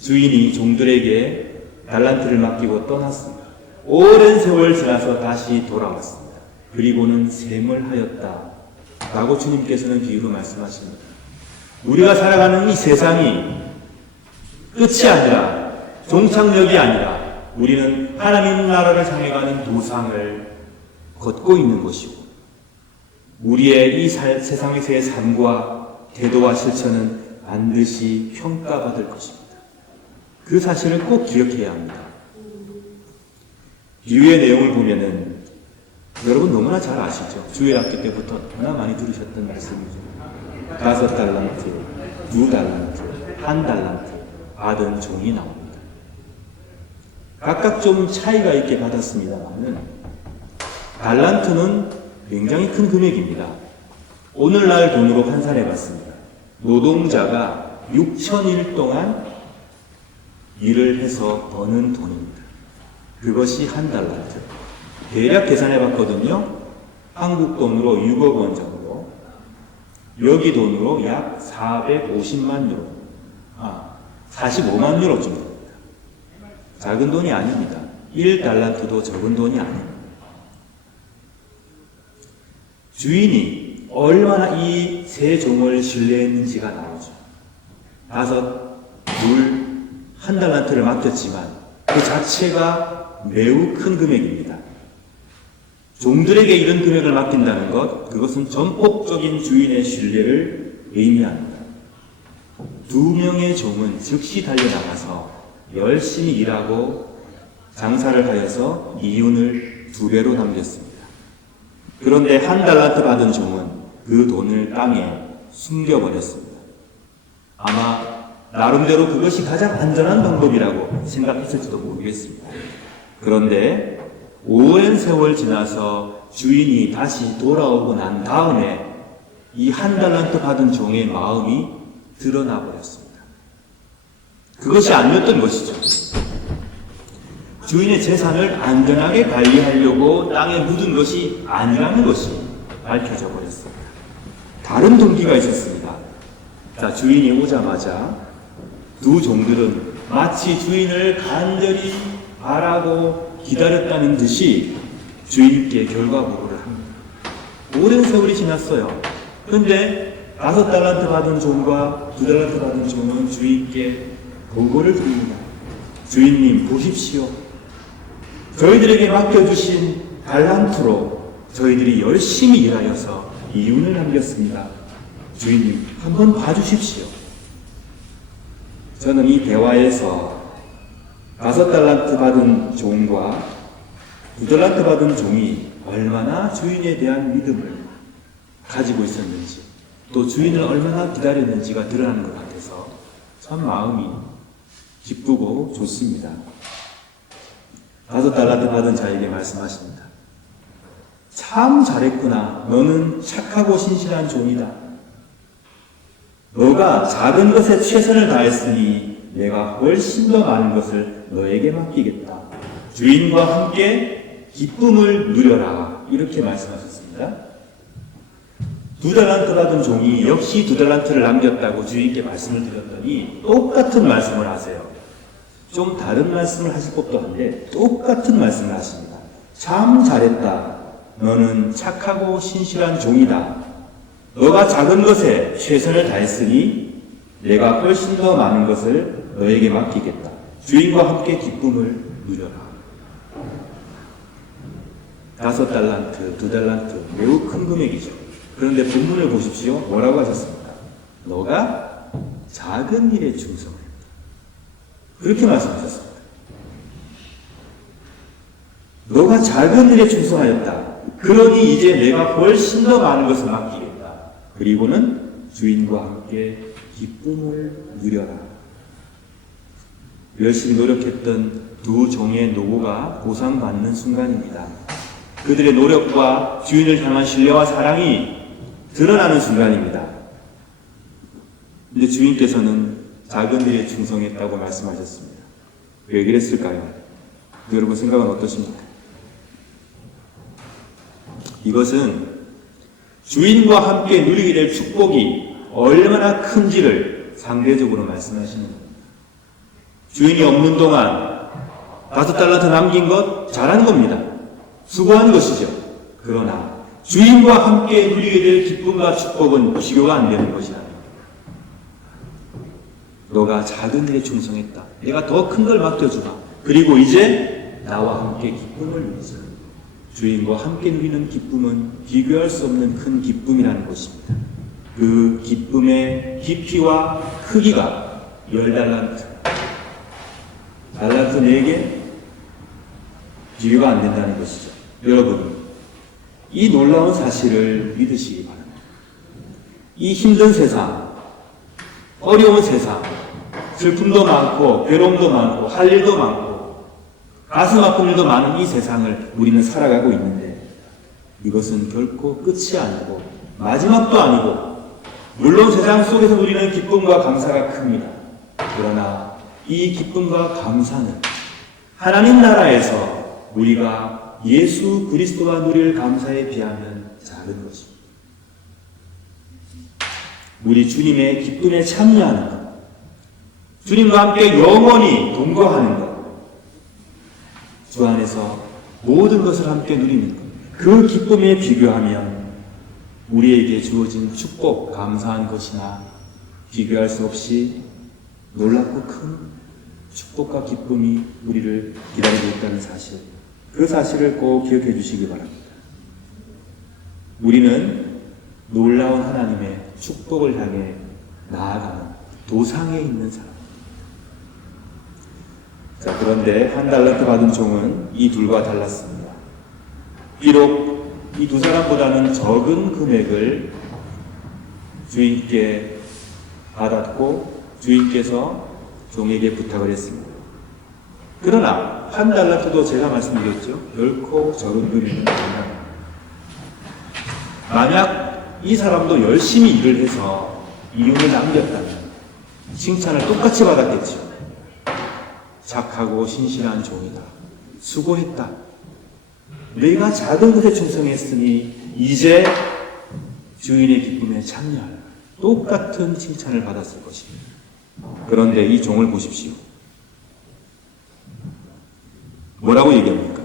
주인이 종들에게 달란트를 맡기고 떠났습니다. 오랜 세월 지나서 다시 돌아왔습니다. 그리고는 셈을 하였다 라고 주님께서는 비유로 말씀하십니다. 우리가 살아가는 이 세상이 끝이 아니라, 종착역이 아니라 우리는 하나님 나라를 향해 가는 도상을 걷고 있는 것이고, 우리의 이 세상에서의 삶과 태도와 실천은 반드시 평가받을 것입니다. 그 사실을 꼭 기억해야 합니다. 비유의 내용을 보면은 여러분 너무나 잘 아시죠? 주일학교 때부터 너무나 많이 들으셨던 말씀이죠. 5달란트, 2달란트, 1달란트 받은 종이 나옵니다. 각각 좀 차이가 있게 받았습니다만은 달란트는 굉장히 큰 금액입니다. 오늘날 돈으로 환산해봤습니다. 노동자가 6,000일 동안 일을 해서 버는 돈입니다. 그것이 1달란트. 대략 계산해봤거든요. 한국 돈으로 6억 원 정도, 여기 돈으로 약 450만 유로, 45만 유로 정도입니다. 작은 돈이 아닙니다. 1달란트도 적은 돈이 아닙니다. 주인이 얼마나 이 세 종을 신뢰했는지가 나오죠. 5, 2, 1달란트를 맡겼지만 그 자체가 매우 큰 금액입니다. 종들에게 이런 금액을 맡긴다는 것, 그것은 전폭적인 주인의 신뢰를 의미합니다. 2명의 종은 즉시 달려나가서 열심히 일하고 장사를 하여서 이윤을 2배로 남겼습니다. 그런데 1달란트 받은 종은 그 돈을 땅에 숨겨버렸습니다. 아마 나름대로 그것이 가장 안전한 방법이라고 생각했을지도 모르겠습니다. 그런데 오랜 세월 지나서 주인이 다시 돌아오고 난 다음에 이 1달란트 받은 종의 마음이 드러나 버렸습니다. 그것이 아니었던 것이죠. 주인의 재산을 안전하게 관리하려고 땅에 묻은 것이 아니라는 것이 밝혀져 버렸습니다. 다른 동기가 있었습니다. 자, 주인이 오자마자 2 종들은 마치 주인을 간절히 바라고 기다렸다는 듯이 주인께 결과 보고를 합니다. 오랜 세월이 지났어요. 그런데 5달란트 받은 종과 2달란트 받은 종은 주인께 보고를 드립니다. 주인님, 보십시오. 저희들에게 맡겨주신 달란트로 저희들이 열심히 일하여서 이윤을 남겼습니다. 주인님, 한번 봐주십시오. 저는 이 대화에서 5달란트 받은 종과 2달란트 받은 종이 얼마나 주인에 대한 믿음을 가지고 있었는지, 또 주인을 얼마나 기다렸는지가 드러나는 것 같아서 참 마음이 기쁘고 좋습니다. 5달란트 받은 자에게 말씀하십니다. 참 잘했구나. 너는 착하고 신실한 종이다. 너가 작은 것에 최선을 다했으니 내가 훨씬 더 많은 것을 너에게 맡기겠다. 주인과 함께 기쁨을 누려라. 이렇게 말씀하셨습니다. 2달란트 받은 종이 역시 2달란트를 남겼다고 주인께 말씀을 드렸더니 똑같은 말씀을 하세요. 좀 다른 말씀을 하실 법도 한데 똑같은 말씀을 하십니다. 참 잘했다. 너는 착하고 신실한 종이다. 너가 작은 것에 최선을 다했으니 내가 훨씬 더 많은 것을 너에게 맡기겠다. 주인과 함께 기쁨을 누려라. 5달란트, 2달란트 매우 큰 금액이죠. 그런데 본문을 보십시오. 뭐라고 하셨습니까? 너가 작은 일에 충성했다. 그렇게 말씀하셨습니다. 너가 작은 일에 충성하였다. 그러니 이제 내가 훨씬 더 많은 것을 맡기겠다. 그리고는 주인과 함께 기쁨을 누려라. 열심히 노력했던 두 종의 노고가 보상받는 순간입니다. 그들의 노력과 주인을 향한 신뢰와 사랑이 드러나는 순간입니다. 근데 주인께서는 작은 일에 충성했다고 말씀하셨습니다. 왜 그랬을까요? 여러분 생각은 어떠십니까? 이것은 주인과 함께 누리게 될 축복이 얼마나 큰지를 상대적으로 말씀하시는 겁니다. 주인이 없는 동안 5달란트 남긴 것 잘한 겁니다. 수고한 것이죠. 그러나 주인과 함께 누리게 될 기쁨과 축복은 비교가 안 되는 것이다. 너가 작은 일에 충성했다. 내가 더 큰 걸 맡겨주마. 그리고 이제 나와 함께 기쁨을 누리자. 주인과 함께 누리는 기쁨은 비교할 수 없는 큰 기쁨이라는 것입니다. 그 기쁨의 깊이와 크기가 10달란트, 달란트 4개 비교가 안 된다는 것이죠. 여러분, 이 놀라운 사실을 믿으시기 바랍니다. 이 힘든 세상, 어려운 세상, 슬픔도 많고 괴로움도 많고 할 일도 많고 가슴 아픈 일도 많은 이 세상을 우리는 살아가고 있는데 이것은 결코 끝이 아니고 마지막도 아니고 물론 세상 속에서 누리는 기쁨과 감사가 큽니다. 그러나 이 기쁨과 감사는 하나님 나라에서 우리가 예수 그리스도와 누릴 감사에 비하면 작은 것입니다. 우리 주님의 기쁨에 참여하는 것, 주님과 함께 영원히 동거하는 것, 주 안에서 모든 것을 함께 누리는 것, 그 기쁨에 비교하면 우리에게 주어진 축복, 감사한 것이나 비교할 수 없이 놀랍고 큰 축복과 기쁨이 우리를 기다리고 있다는 사실, 그 사실을 꼭 기억해 주시기 바랍니다. 우리는 놀라운 하나님의 축복을 향해 나아가는 도상에 있는 사람. 자, 그런데 1달란트 받은 종은 이 둘과 달랐습니다. 비록 이 두 사람보다는 적은 금액을 주인께 받았고 주인께서 종에게 부탁을 했습니다. 그러나 1달란트도 제가 말씀드렸죠. 결코 적은 금액은 아니다. 만약 이 사람도 열심히 일을 해서 이윤을 남겼다면 칭찬을 똑같이 받았겠죠. 착하고 신실한 종이다. 수고했다. 내가 작은 것에 충성했으니 이제 주인의 기쁨에 참여하라. 똑같은 칭찬을 받았을 것입니다. 그런데 이 종을 보십시오. 뭐라고 얘기합니까?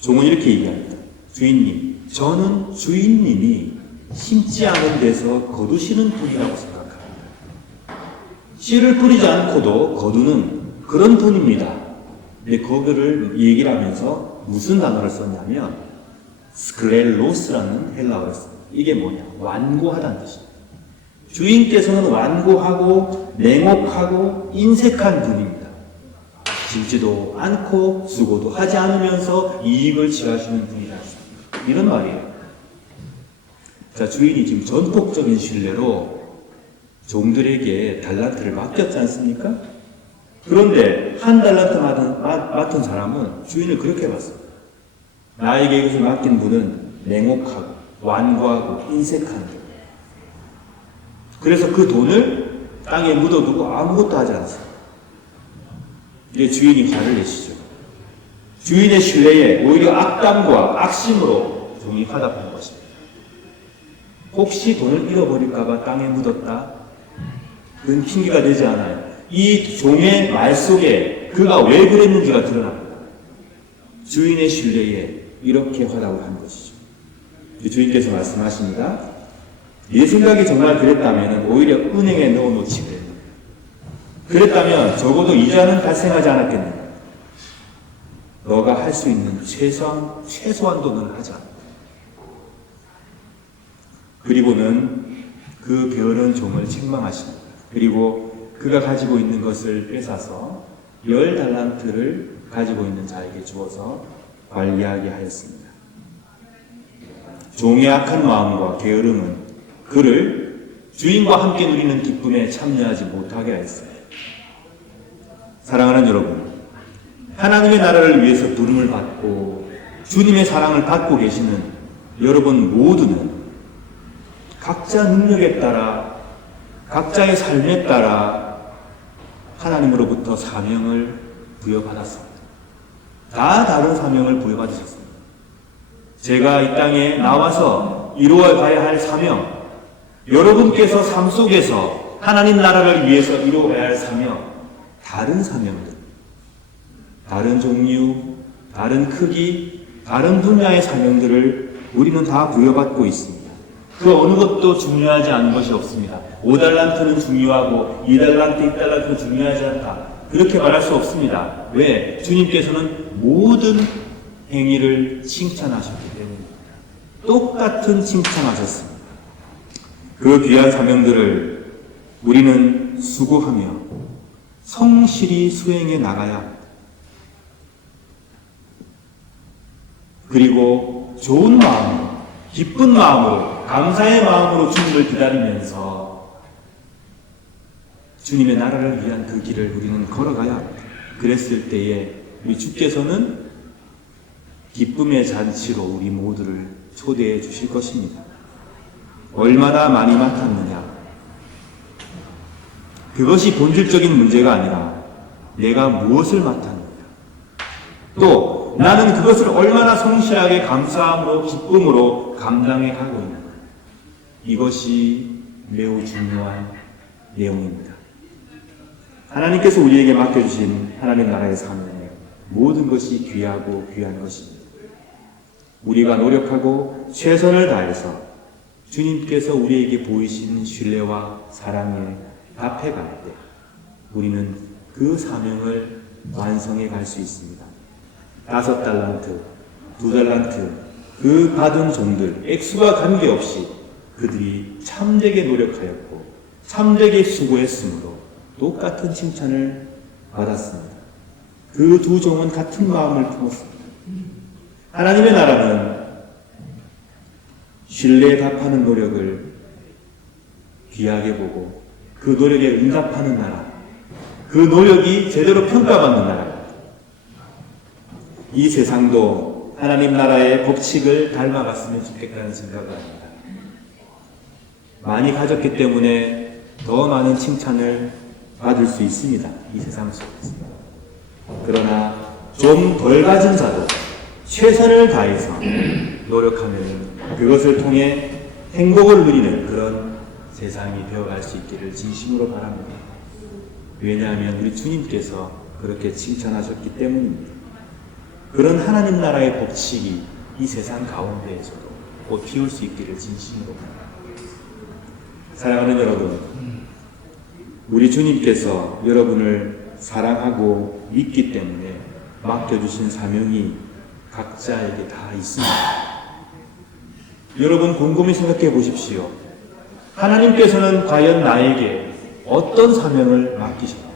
종은 이렇게 얘기합니다. 주인님, 저는 주인님이 심지 않은 데서 거두시는 분이라고 생각합니다. 씨를 뿌리지 않고도 거두는 그런 분입니다. 근데 그거를 얘기를 하면서 무슨 단어를 썼냐면 스클렐로스라는 헬라어를 씁니다. 이게 뭐냐? 완고하다는 뜻입니다. 주인께서는 완고하고 냉혹하고 인색한 분입니다. 짓지도 않고 수고도 하지 않으면서 이익을 취하시는 분이다. 이런 말이에요. 자, 주인이 지금 전폭적인 신뢰로 종들에게 달란트를 맡겼지 않습니까? 그런데 1달란트 맡은 사람은 주인을 그렇게 봤습니다. 나에게 이것을 맡긴 분은 냉혹하고 완고하고 인색한 분. 그래서 그 돈을 땅에 묻어두고 아무것도 하지 않습니다. 이제 주인이 화를 내시죠. 주인의 신뢰에 오히려 악담과 악심으로 종이 화답한 것입니다. 혹시 돈을 잃어버릴까봐 땅에 묻었다? 그건 핑계가 되지 않아요. 이 종의 말 속에 그가 왜 그랬는지가 드러납니다. 주인의 신뢰에 이렇게 화답을 한 것이죠. 주인께서 말씀하십니다. 네 생각이 정말 그랬다면 오히려 은행에 넣어놓지 그랬는데 그랬다면 적어도 이자는 발생하지 않았겠는가. 너가 할 수 있는 최소한 돈을 하자. 그리고는 그 게으른 종을 책망하십니다. 그리고 그가 가지고 있는 것을 뺏어서 10달란트를 가지고 있는 자에게 주어서 관리하게 하였습니다. 종의 악한 마음과 게으름은 그를 주인과 함께 누리는 기쁨에 참여하지 못하게 하였습니다. 사랑하는 여러분, 하나님의 나라를 위해서 부름을 받고 주님의 사랑을 받고 계시는 여러분 모두는 각자 능력에 따라 각자의 삶에 따라 하나님으로부터 사명을 부여받았습니다. 다 다른 사명을 부여받으셨습니다. 제가 이 땅에 나와서 이루어 가야 할 사명, 여러분께서 삶 속에서 하나님 나라를 위해서 이루어야 할 사명, 다른 사명들, 다른 종류, 다른 크기, 다른 분야의 사명들을 우리는 다 부여받고 있습니다. 그 어느 것도 중요하지 않은 것이 없습니다. 5달란트는 중요하고 2달란트, 1달란트는 중요하지 않다. 그렇게 말할 수 없습니다. 왜? 주님께서는 모든 행위를 칭찬하셨기 때문입니다. 똑같은 칭찬하셨습니다. 그 귀한 사명들을 우리는 수고하며 성실히 수행해 나가야 합니다. 그리고 좋은 마음으로, 기쁜 마음으로, 감사의 마음으로 주님을 기다리면서 주님의 나라를 위한 그 길을 우리는 걸어가야 합니다. 그랬을 때에 우리 주께서는 기쁨의 잔치로 우리 모두를 초대해 주실 것입니다. 얼마나 많이 맡았느냐, 그것이 본질적인 문제가 아니라 내가 무엇을 맡았느냐, 또 나는 그것을 얼마나 성실하게 감사함으로 기쁨으로 감당해 가고 있는가, 이것이 매우 중요한 내용입니다. 하나님께서 우리에게 맡겨주신 하나님 나라의 사명에 모든 것이 귀하고 귀한 것입니다. 우리가 노력하고 최선을 다해서 주님께서 우리에게 보이신 신뢰와 사랑에 답해갈 때 우리는 그 사명을 완성해 갈 수 있습니다. 5달란트, 2달란트, 그 받은 종들, 액수와 관계없이 그들이 참되게 노력하였고 참되게 수고했으므로 똑같은 칭찬을 받았습니다. 그 두 종은 같은 마음을 품었습니다. 하나님의 나라는 신뢰에 답하는 노력을 귀하게 보고 그 노력에 응답하는 나라, 그 노력이 제대로 평가받는 나라입니다. 이 세상도 하나님 나라의 법칙을 닮아갔으면 좋겠다는 생각을 합니다. 많이 가졌기 때문에 더 많은 칭찬을 받을 수 있습니다. 이 세상 속에서. 그러나 좀 덜 가진 자도 최선을 다해서 노력하면 그것을 통해 행복을 누리는 그런 세상이 되어갈 수 있기를 진심으로 바랍니다. 왜냐하면 우리 주님께서 그렇게 칭찬하셨기 때문입니다. 그런 하나님 나라의 법칙이 이 세상 가운데에서도 꽃 피울 수 있기를 진심으로 바랍니다. 사랑하는 여러분, 우리 주님께서 여러분을 사랑하고 믿기 때문에 맡겨주신 사명이 각자에게 다 있습니다. 여러분 곰곰이 생각해 보십시오. 하나님께서는 과연 나에게 어떤 사명을 맡기셨나요?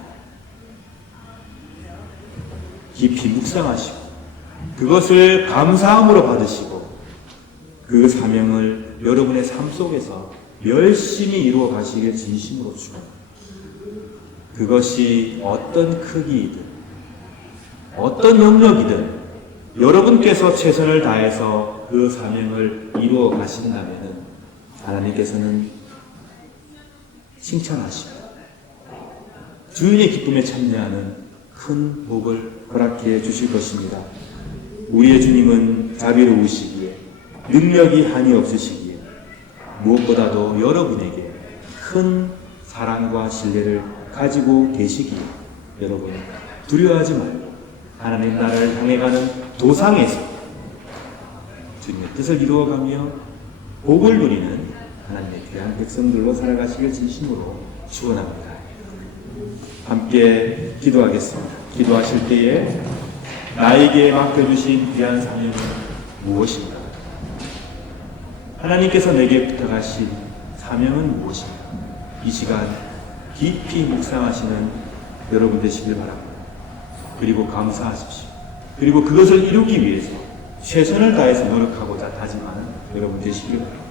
깊이 묵상하시고 그것을 감사함으로 받으시고 그 사명을 여러분의 삶 속에서 열심히 이루어 가시길 진심으로 축원합니다. 그것이 어떤 크기이든 어떤 영역이든 여러분께서 최선을 다해서 그 사명을 이루어 가신다면 하나님께서는 칭찬하시고 주인의 기쁨에 참여하는 큰 복을 허락해 주실 것입니다. 우리의 주님은 자비로우시기에 능력이 한이 없으시기에 무엇보다도 여러분에게 큰 사랑과 신뢰를 가지고 계시기에 여러분 두려워하지 말고 하나님 나라를 향해 가는 도상에서 주님의 뜻을 이루어가며 복을 누리는 하나님의 귀한 백성들로 살아가시길 진심으로 축원합니다. 함께 기도하겠습니다. 기도하실 때에 나에게 맡겨주신 귀한 사명은 무엇인가? 하나님께서 내게 부탁하신 사명은 무엇인가? 이 시간 깊이 묵상하시는 여러분 되시길 바랍니다. 그리고 감사하십시오. 그리고 그것을 이루기 위해서 최선을 다해서 노력하고자 다짐하는 여러분 되시길 바랍니다.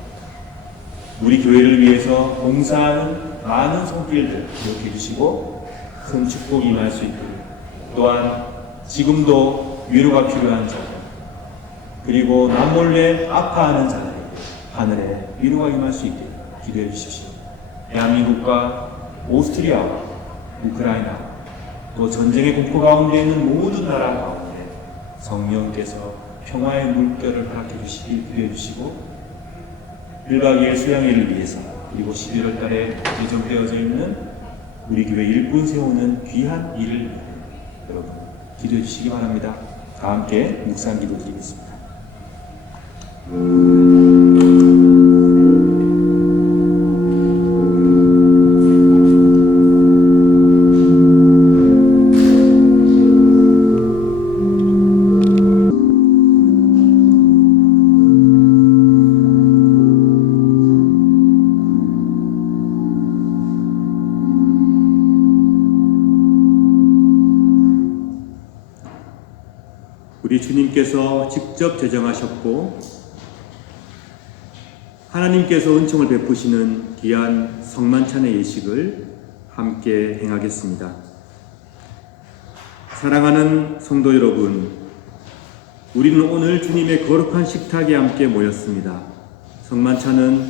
우리 교회를 위해서 봉사하는 많은 손길들 기억해 주시고 큰 축복 임할 수 있도록, 또한 지금도 위로가 필요한 자들, 그리고 남몰래 아파하는 자들에게 하늘에 위로가 임할 수 있도록 기도해 주십시오. 대한민국과 오스트리아와 우크라이나, 또 전쟁의 공포 가운데 있는 모든 나라 가운데 성령께서 평화의 물결을 허락해 주시길 기도해 주시고, 1박 2일 수양회를 위해서, 그리고 11월 달에 예정되어져 있는 우리 교회 일꾼 세우는 귀한 일을 위해 여러분 기도해 주시기 바랍니다. 다 함께 묵상 기도 드리겠습니다. 우리 주님께서 직접 제정하셨고 하나님께서 은총을 베푸시는 귀한 성만찬의 예식을 함께 행하겠습니다. 사랑하는 성도 여러분, 우리는 오늘 주님의 거룩한 식탁에 함께 모였습니다. 성만찬은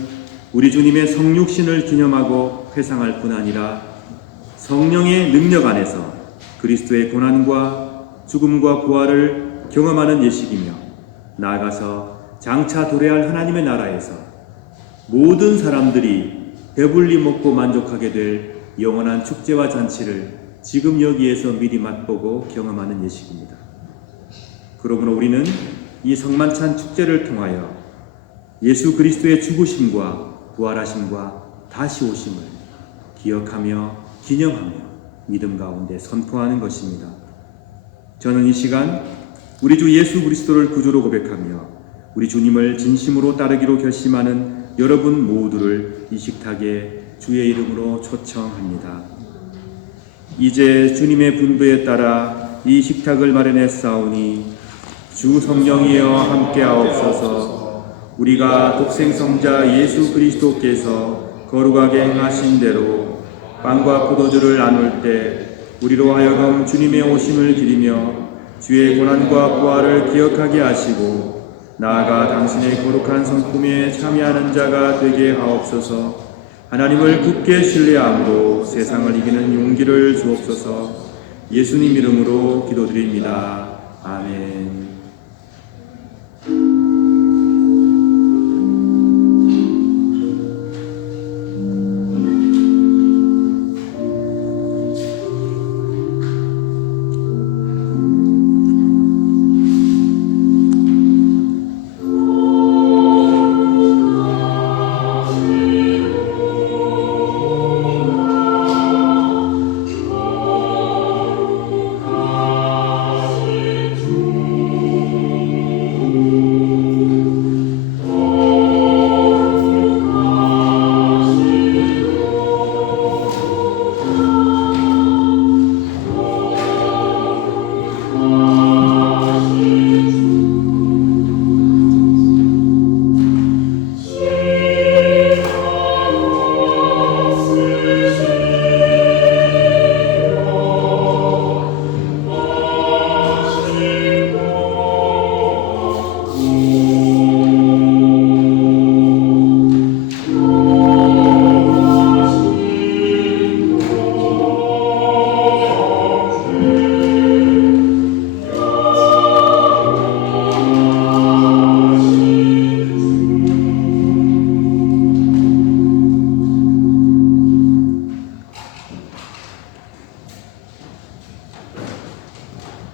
우리 주님의 성육신을 기념하고 회상할 뿐 아니라 성령의 능력 안에서 그리스도의 고난과 죽음과 부활을 경험하는 예식이며, 나아가서 장차 도래할 하나님의 나라에서 모든 사람들이 배불리 먹고 만족하게 될 영원한 축제와 잔치를 지금 여기에서 미리 맛보고 경험하는 예식입니다. 그러므로 우리는 이 성만찬 축제를 통하여 예수 그리스도의 죽으심과 부활하심과 다시 오심을 기억하며 기념하며 믿음 가운데 선포하는 것입니다. 저는 이 시간 우리 주 예수 그리스도를 구주로 고백하며 우리 주님을 진심으로 따르기로 결심하는 여러분 모두를 이 식탁에 주의 이름으로 초청합니다. 이제 주님의 분부에 따라 이 식탁을 마련했사오니 주 성령이여 함께하옵소서. 우리가 독생성자 예수 그리스도께서 거룩하게 행하신 대로 빵과 포도주를 나눌 때 우리로 하여금 주님의 오심을 기리며 주의 고난과 부활을 기억하게 하시고, 나아가 당신의 거룩한 성품에 참여하는 자가 되게 하옵소서. 하나님을 굳게 신뢰함으로 세상을 이기는 용기를 주옵소서. 예수님 이름으로 기도드립니다. 아멘.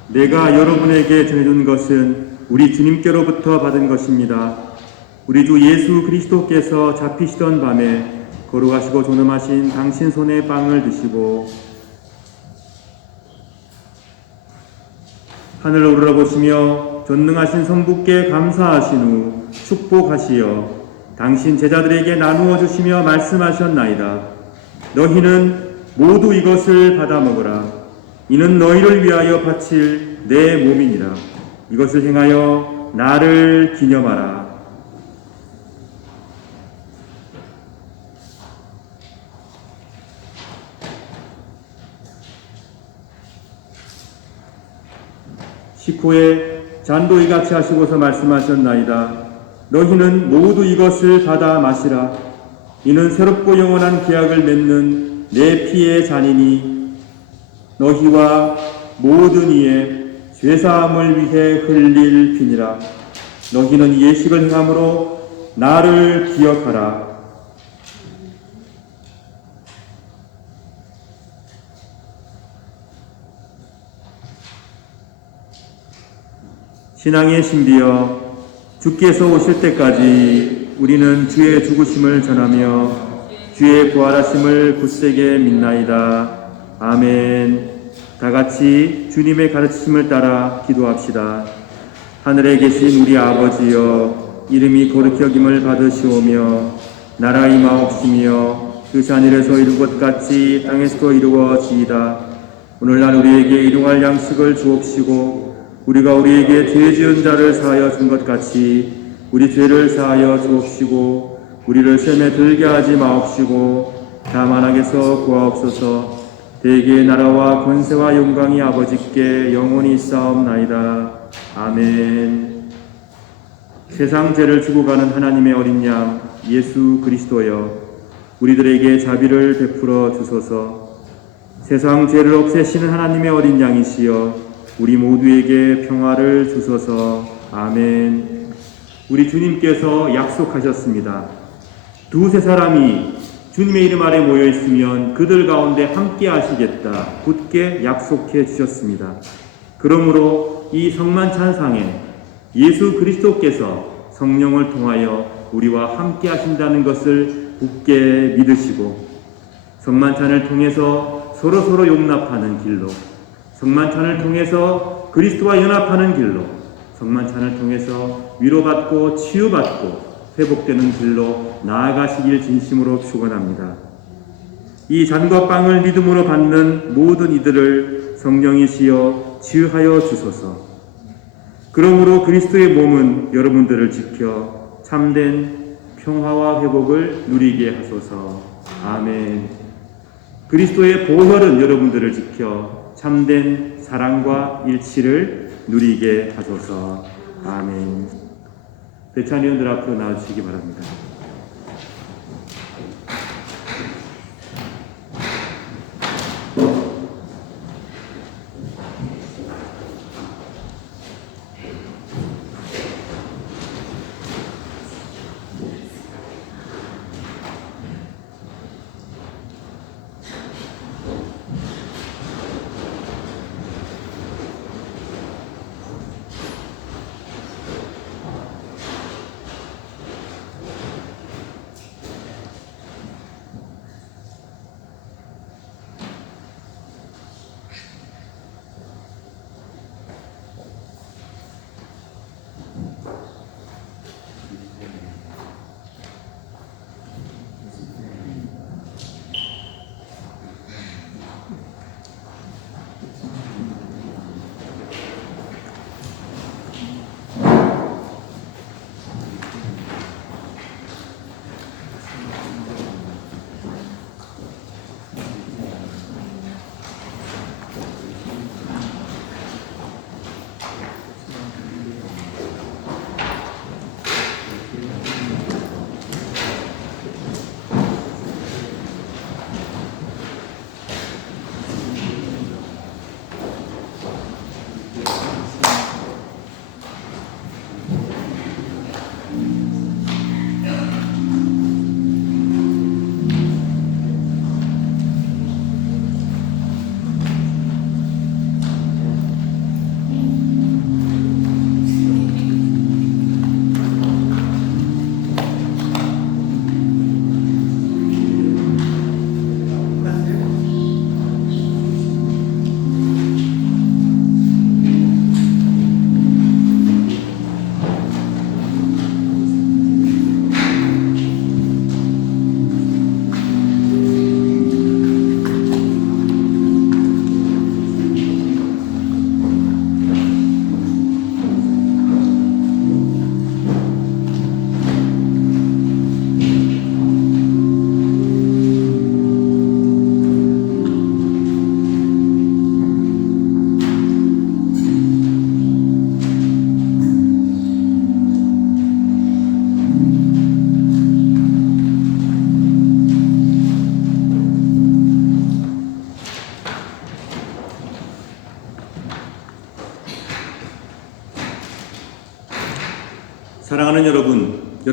내가 여러분에게 전해준 것은 우리 주님께로부터 받은 것입니다. 우리 주 예수 그리스도께서 잡히시던 밤에 거룩하시고 존엄하신 당신 손에 빵을 드시고 하늘을 우러러보시며 전능하신 성부께 감사하신 후 축복하시어 당신 제자들에게 나누어 주시며 말씀하셨나이다. 너희는 모두 이것을 받아 먹으라. 이는 너희를 위하여 바칠 내 몸이니라. 이것을 행하여 나를 기념하라. 식후에 잔도 이같이 하시고서 말씀하셨나이다. 너희는 모두 이것을 받아 마시라. 이는 새롭고 영원한 계약을 맺는 내 피의 잔이니 너희와 모든 이의 죄사함을 위해 흘릴 피니라. 너희는 이 예식을 행함으로 나를 기억하라. 신앙의 신비여, 주께서 오실 때까지 우리는 주의 죽으심을 전하며 주의 부활하심을 굳세게 믿나이다. 아멘. 다 같이 주님의 가르치심을 따라 기도합시다. 하늘에 계신 우리 아버지여, 이름이 거룩히 여김을 받으시오며 나라 임하옵시며 뜻이 하늘에서 이룬 것 같이 땅에서도 이루어지이다. 오늘날 우리에게 일용할 양식을 주옵시고 우리가 우리에게 죄 지은 자를 사하여 준 것 같이 우리 죄를 사하여 주옵시고 우리를 시험에 들게 하지 마옵시고 다만 악에서 구하옵소서. 대개의 나라와 권세와 영광이 아버지께 영원히 있사옵나이다. 아멘. 세상 죄를 지고 가는 하나님의 어린 양 예수 그리스도여, 우리들에게 자비를 베풀어 주소서. 세상 죄를 없애시는 하나님의 어린 양이시여, 우리 모두에게 평화를 주소서. 아멘. 우리 주님께서 약속하셨습니다. 두세 사람이 주님의 이름 아래 모여 있으면 그들 가운데 함께 하시겠다 굳게 약속해 주셨습니다. 그러므로 이 성만찬상에 예수 그리스도께서 성령을 통하여 우리와 함께 하신다는 것을 굳게 믿으시고 성만찬을 통해서 서로 용납하는 길로, 성만찬을 통해서 그리스도와 연합하는 길로, 성만찬을 통해서 위로받고 치유받고 회복되는 길로 나아가시길 진심으로 축원합니다. 이 잔과 빵을 믿음으로 받는 모든 이들을 성령이시여 치유하여 주소서. 그러므로 그리스도의 몸은 여러분들을 지켜 참된 평화와 회복을 누리게 하소서. 아멘. 그리스도의 보혈은 여러분들을 지켜 참된 사랑과 일치를 누리게 하소서. 아멘. 대찬위원들 앞으로 나와주시기 바랍니다.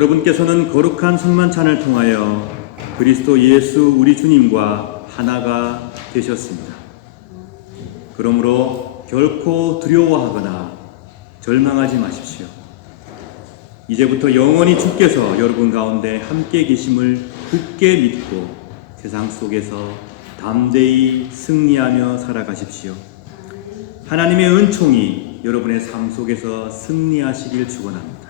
여러분께서는 거룩한 성만찬을 통하여 그리스도 예수 우리 주님과 하나가 되셨습니다. 그러므로 결코 두려워하거나 절망하지 마십시오. 이제부터 영원히 주께서 여러분 가운데 함께 계심을 굳게 믿고 세상 속에서 담대히 승리하며 살아가십시오. 하나님의 은총이 여러분의 삶 속에서 승리하시길 축원합니다.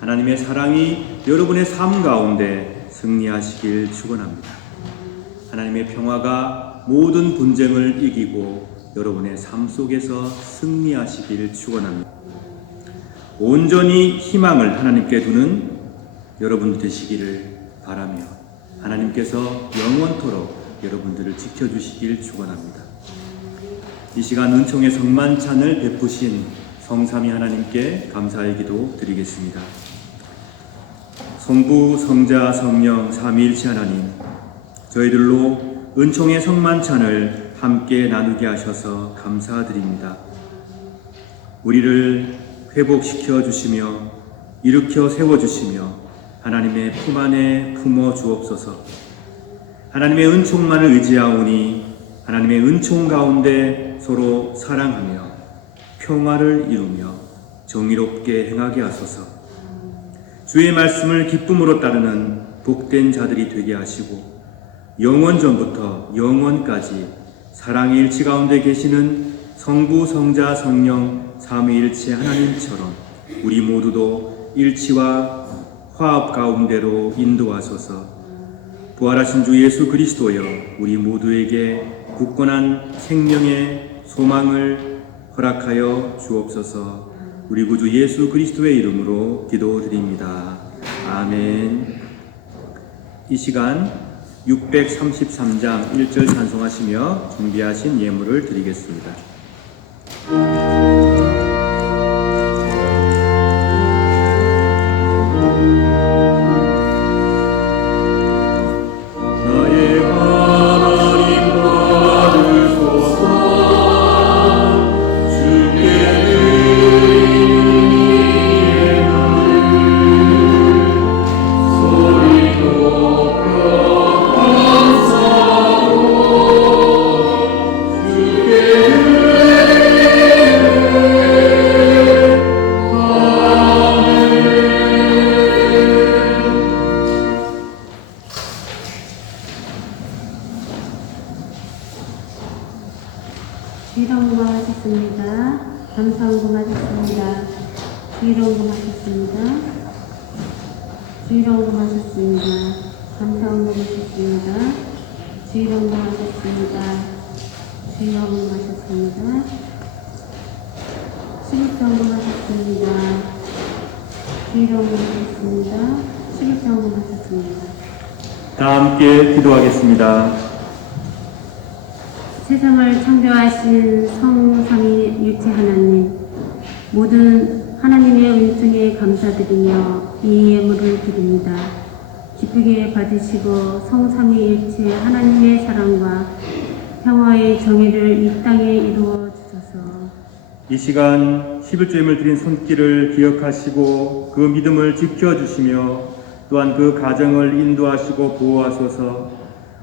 하나님의 사랑이 여러분의 삶 가운데 승리하시길 축원합니다. 하나님의 평화가 모든 분쟁을 이기고 여러분의 삶 속에서 승리하시길 축원합니다. 온전히 희망을 하나님께 두는 여러분 되시기를 바라며 하나님께서 영원토록 여러분들을 지켜주시길 축원합니다. 이 시간 은총의 성만찬을 베푸신 성삼위 하나님께 감사의 기도 드리겠습니다. 성부, 성자, 성령, 삼위일체 하나님, 저희들로 은총의 성만찬을 함께 나누게 하셔서 감사드립니다. 우리를 회복시켜 주시며 일으켜 세워 주시며 하나님의 품 안에 품어 주옵소서. 하나님의 은총만을 의지하오니 하나님의 은총 가운데 서로 사랑하며 평화를 이루며 정의롭게 행하게 하소서. 주의 말씀을 기쁨으로 따르는 복된 자들이 되게 하시고 영원전부터 영원까지 사랑의 일치 가운데 계시는 성부, 성자, 성령 삼위일체 하나님처럼 우리 모두도 일치와 화합 가운데로 인도하소서. 부활하신 주 예수 그리스도여, 우리 모두에게 굳건한 생명의 소망을 허락하여 주옵소서. 우리 구주 예수 그리스도의 이름으로 기도드립니다. 아멘. 이 시간 633장 1절 찬송하시며 준비하신 예물을 드리겠습니다. 주의로 고하셨습니다. 감사한 고하셨습니다. 주의로 고하셨습니다. 주의로 고하셨습니다. 감사한 고하셨습니다. 주의로 고하셨습니다. 주의로 고하셨습니다. 수립성 고하셨습니다. 주의로 고하셨습니다. 수립성 고하셨습니다. 다 함께 기도하겠습니다. 세상을 창조하신 성삼위일체 하나님, 모든 하나님의 은총에 감사드리며 이 예물을 드립니다. 기쁘게 받으시고 성삼위일체 하나님의 사랑과 평화의 정의를 이 땅에 이루어 주소서. 이 시간 11조임을 드린 손길을 기억하시고 그 믿음을 지켜주시며 또한 그 가정을 인도하시고 보호하소서.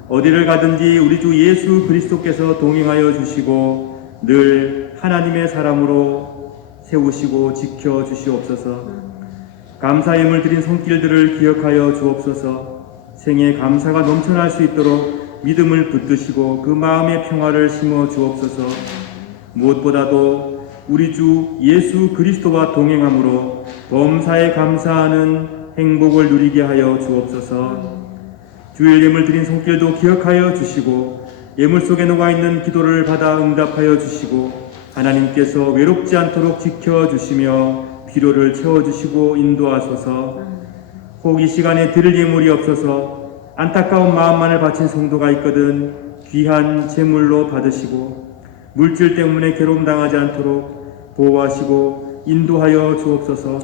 어디를 가든지 우리 주 예수 그리스도께서 동행하여 주시고 늘 하나님의 사람으로 세우시고 지켜주시옵소서. 감사 예물 드린 손길들을 기억하여 주옵소서. 생에 감사가 넘쳐날 수 있도록 믿음을 붙드시고 그 마음의 평화를 심어 주옵소서. 무엇보다도 우리 주 예수 그리스도와 동행함으로 범사에 감사하는 행복을 누리게 하여 주옵소서. 주일 예물 드린 손길도 기억하여 주시고 예물 속에 녹아있는 기도를 받아 응답하여 주시고 하나님께서 외롭지 않도록 지켜주시며 필요를 채워주시고 인도하소서. 혹 이 시간에 드릴 예물이 없어서 안타까운 마음만을 바친 성도가 있거든 귀한 제물로 받으시고 물질 때문에 괴로움 당하지 않도록 보호하시고 인도하여 주옵소서.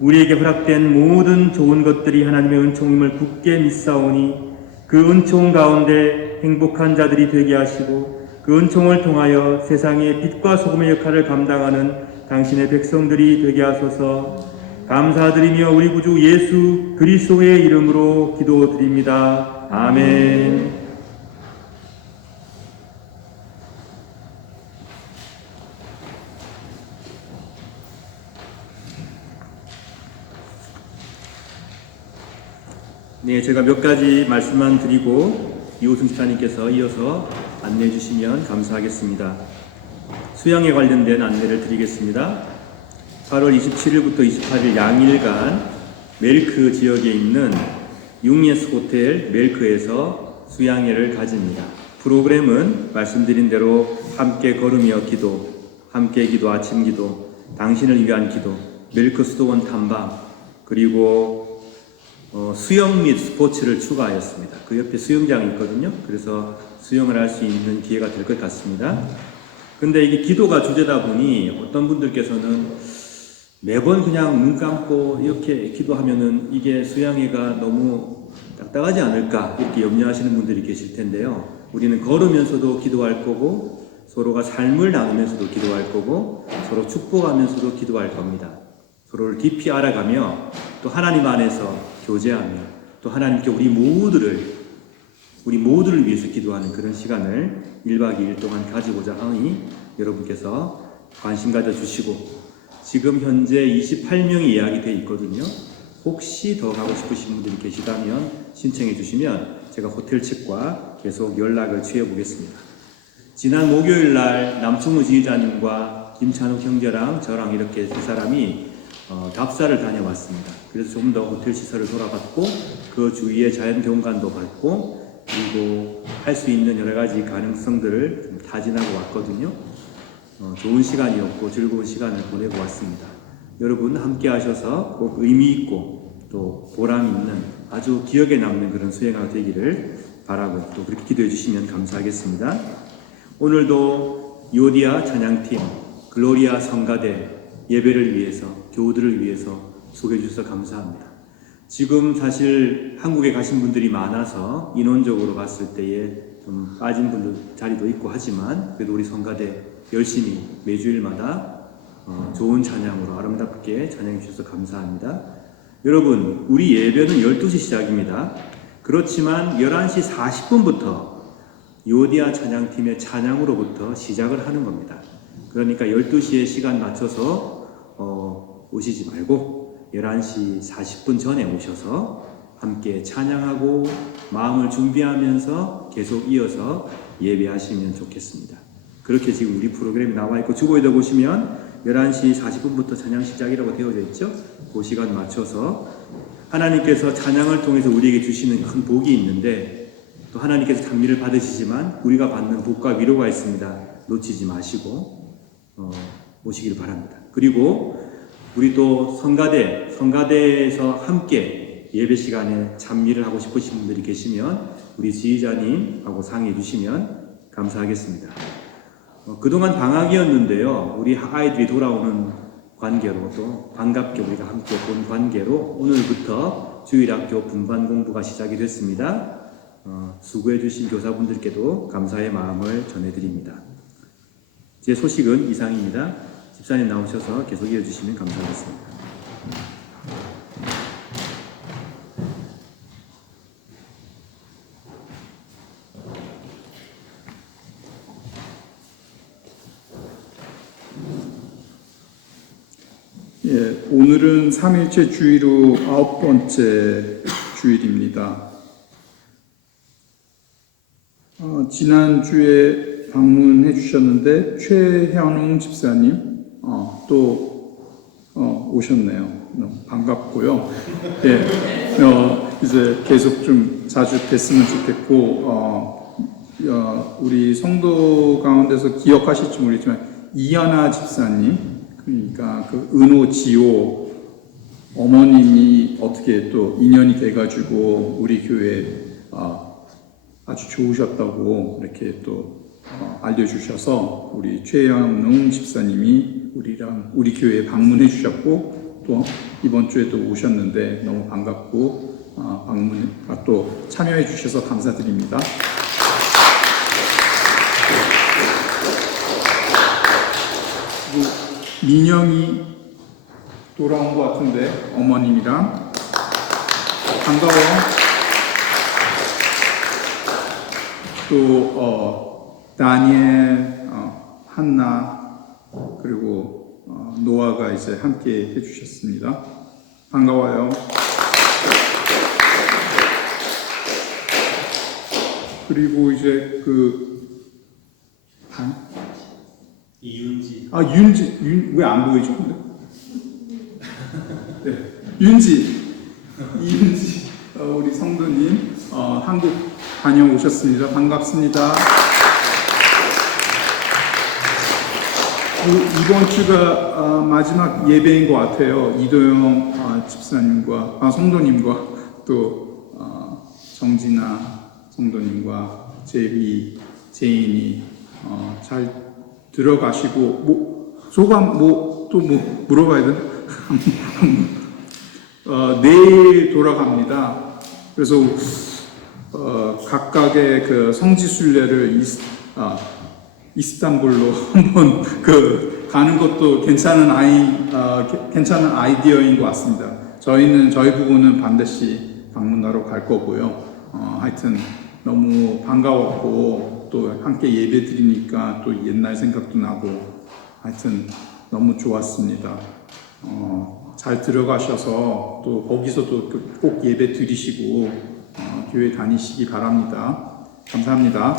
우리에게 허락된 모든 좋은 것들이 하나님의 은총임을 굳게 믿사오니 그 은총 가운데 행복한 자들이 되게 하시고 그 은총을 통하여 세상의 빛과 소금의 역할을 감당하는 당신의 백성들이 되게 하소서. 감사드리며 우리 구주 예수 그리스도의 이름으로 기도드립니다. 아멘. 네, 제가 몇 가지 말씀만 드리고 이호승 집사님께서 이어서 안내해 주시면 감사하겠습니다. 수양에 관련된 안내를 드리겠습니다. 8월 27일부터 28일 양일간 멜크 지역에 있는 융예스 호텔 멜크에서 수양회를 가집니다. 프로그램은 말씀드린 대로 함께 걸으며 기도, 함께 기도, 아침 기도, 당신을 위한 기도, 멜크 수도원 탐방, 그리고 수영 및 스포츠를 추가하였습니다. 그 옆에 수영장이 있거든요. 그래서 수영을 할 수 있는 기회가 될 것 같습니다. 근데 이게 기도가 주제다 보니 어떤 분들께서는 매번 그냥 눈 감고 이렇게 기도하면은 이게 수양회가 너무 딱딱하지 않을까 이렇게 염려하시는 분들이 계실 텐데요. 우리는 걸으면서도 기도할 거고 서로가 삶을 나누면서도 기도할 거고 서로 축복하면서도 기도할 겁니다. 서로를 깊이 알아가며 또 하나님 안에서 교제하며 또 하나님께 우리 모두를 위해서 기도하는 그런 시간을 1박 2일 동안 가지고자 하니 여러분께서 관심 가져주시고 지금 현재 28명이 예약이 되어 있거든요. 혹시 더 가고 싶으신 분들이 계시다면 신청해 주시면 제가 호텔 측과 계속 연락을 취해 보겠습니다. 지난 목요일 날 남충우 지휘자님과 김찬욱 형제랑 저랑 이렇게 세 사람이 답사를 다녀왔습니다. 그래서 좀 더 호텔 시설을 돌아봤고 그 주위에 자연 경관도 봤고 그리고 할 수 있는 여러 가지 가능성들을 좀 타진하고 왔거든요. 좋은 시간이었고 즐거운 시간을 보내고 왔습니다. 여러분 함께 하셔서 꼭 의미 있고 또 보람 있는 아주 기억에 남는 그런 수행가 되기를 바라고 또 그렇게 기도해 주시면 감사하겠습니다. 오늘도 요디아 찬양팀, 글로리아 성가대 예배를 위해서, 교우들을 위해서 소개해 주셔서 감사합니다. 지금 사실 한국에 가신 분들이 많아서 인원적으로 봤을 때에 좀 빠진 분들 자리도 있고 하지만 그래도 우리 성가대 열심히 매주일마다 좋은 찬양으로 아름답게 찬양해 주셔서 감사합니다. 여러분, 우리 예배는 12시 시작입니다. 그렇지만 11시 40분부터 요디아 찬양팀의 찬양으로부터 시작을 하는 겁니다. 그러니까 12시에 시간 맞춰서 오시지 말고 11시 40분 전에 오셔서 함께 찬양하고 마음을 준비하면서 계속 이어서 예배하시면 좋겠습니다. 그렇게 지금 우리 프로그램이 나와 있고 주보에도 보시면 11시 40분부터 찬양 시작이라고 되어져 있죠. 그 시간 맞춰서 하나님께서 찬양을 통해서 우리에게 주시는 큰 복이 있는데 또 하나님께서 찬미를 받으시지만 우리가 받는 복과 위로가 있습니다. 놓치지 마시고 오시기를 바랍니다. 그리고 우리 또 성가대에서 함께 예배 시간에 찬미를 하고 싶으신 분들이 계시면 우리 지휘자님하고 상의해 주시면 감사하겠습니다. 그동안 방학이었는데요. 우리 아이들이 돌아오는 관계로 또 반갑게 우리가 함께 본 관계로 오늘부터 주일학교 분반 공부가 시작이 됐습니다. 수고해 주신 교사분들께도 감사의 마음을 전해드립니다. 제 소식은 이상입니다. 집사님 나오셔서 계속 이어주시면 감사하겠습니다. 예, 오늘은 3일째 주일 후 9번째 주일입니다. 지난주에 방문해 주셨는데 최현웅 집사님 또 오셨네요. 반갑고요. 예, 이제 계속 좀 자주 뵀으면 좋겠고 우리 성도 가운데서 기억하실지 모르겠지만 이연아 집사님, 그러니까 그 은호지호 어머님이 어떻게 또 인연이 돼가지고 우리 교회 아주 좋으셨다고 이렇게 또 알려주셔서 우리 최영웅 집사님이 우리 교회에 방문해 주셨고 또 이번 주에도 오셨는데 너무 반갑고 또 참여해 주셔서 감사드립니다. 민영이 돌아온 것 같은데 어머님이랑 반가워. 또 다니엘, 한나 그리고 노아가 이제 함께 해주셨습니다. 반가워요. 그리고 이제 이윤지. 윤지 왜 안 보이죠? 네, 이윤지 우리 성도님 한국 다녀오셨습니다. 반갑습니다. 이번 주가 마지막 예배인 것 같아요. 이도영 집사님과 성도님과 또 정진아 성도님과 제비 제인이 잘 들어가시고 소감 또 물어봐야 되나? 내일 돌아갑니다. 그래서 각각의 그 성지순례를 이스탄불로 한번 가는 것도 괜찮은 아이디어인 것 같습니다. 저희 부부는 반드시 방문하러 갈 거고요. 하여튼 너무 반가웠고 또 함께 예배 드리니까 또 옛날 생각도 나고 하여튼 너무 좋았습니다. 잘 들어가셔서 또 거기서도 꼭 예배 드리시고 교회 다니시기 바랍니다. 감사합니다.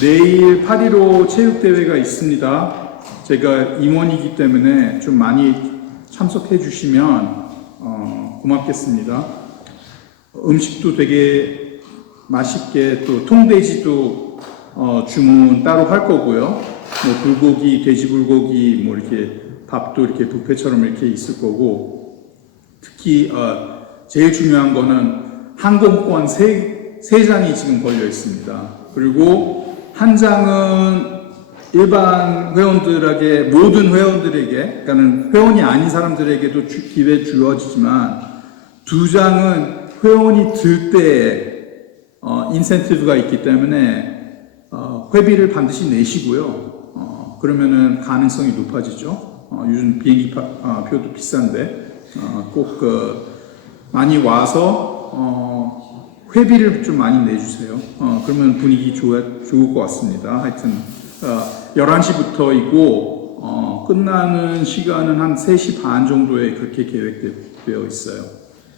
내일 8.15 체육대회가 있습니다. 제가 임원이기 때문에 좀 많이 참석해 주시면 고맙겠습니다. 음식도 되게 맛있게 또 통돼지도 주문 따로 할 거고요. 뭐 불고기, 돼지 불고기, 뭐 이렇게 밥도 이렇게 뷔페처럼 이렇게 있을 거고, 특히 제일 중요한 거는 항공권 3장이 지금 걸려 있습니다. 그리고 한 장은 일반 회원들에게, 모든 회원들에게, 그러니까 회원이 아닌 사람들에게도 기회 주어지지만 2장은 회원이 들 때에 인센티브가 있기 때문에 회비를 반드시 내시고요. 그러면은 가능성이 높아지죠. 요즘 비행기 표도 비싼데 꼭 많이 와서 회비를 좀 많이 내주세요. 그러면 분위기 좋을 것 같습니다. 하여튼 11시부터이고 끝나는 시간은 한 3시 반 정도에 그렇게 계획되어 있어요.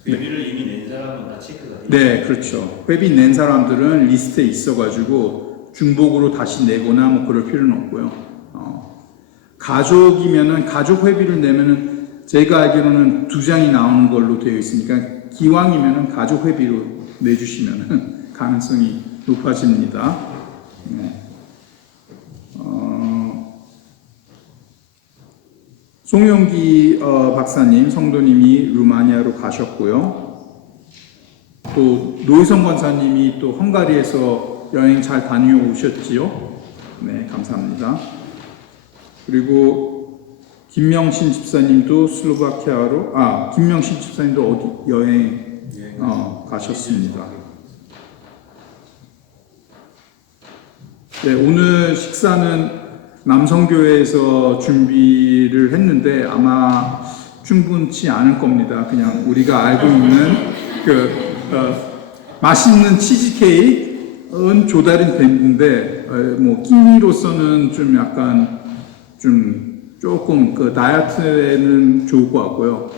회비를 이미 낸 사람은 다 체크가 돼요. 네, 그렇죠. 회비 낸 사람들은 리스트에 있어가지고 중복으로 다시 내거나 뭐 그럴 필요는 없고요. 가족이면은 가족 회비를 내면은 제가 알기로는 2장이 나오는 걸로 되어 있으니까 기왕이면은 가족 회비로 내주시면은 가능성이 높아집니다. 네. 송영기 박사님, 성도님이 루마니아로 가셨고요. 또 노희성 권사님이 또 헝가리에서 여행 잘 다녀오셨지요. 네, 감사합니다. 그리고 김명신 집사님도 슬로바키아로, 김명신 집사님도 어디 여행 가셨습니다. 네, 오늘 식사는 남성교회에서 준비를 했는데 아마 충분치 않을 겁니다. 그냥 우리가 알고 있는 맛있는 치즈케이크는 조달이 됐는데 뭐 끼니로서는 좀 약간 조금 다이어트에는 좋을 것 같고요.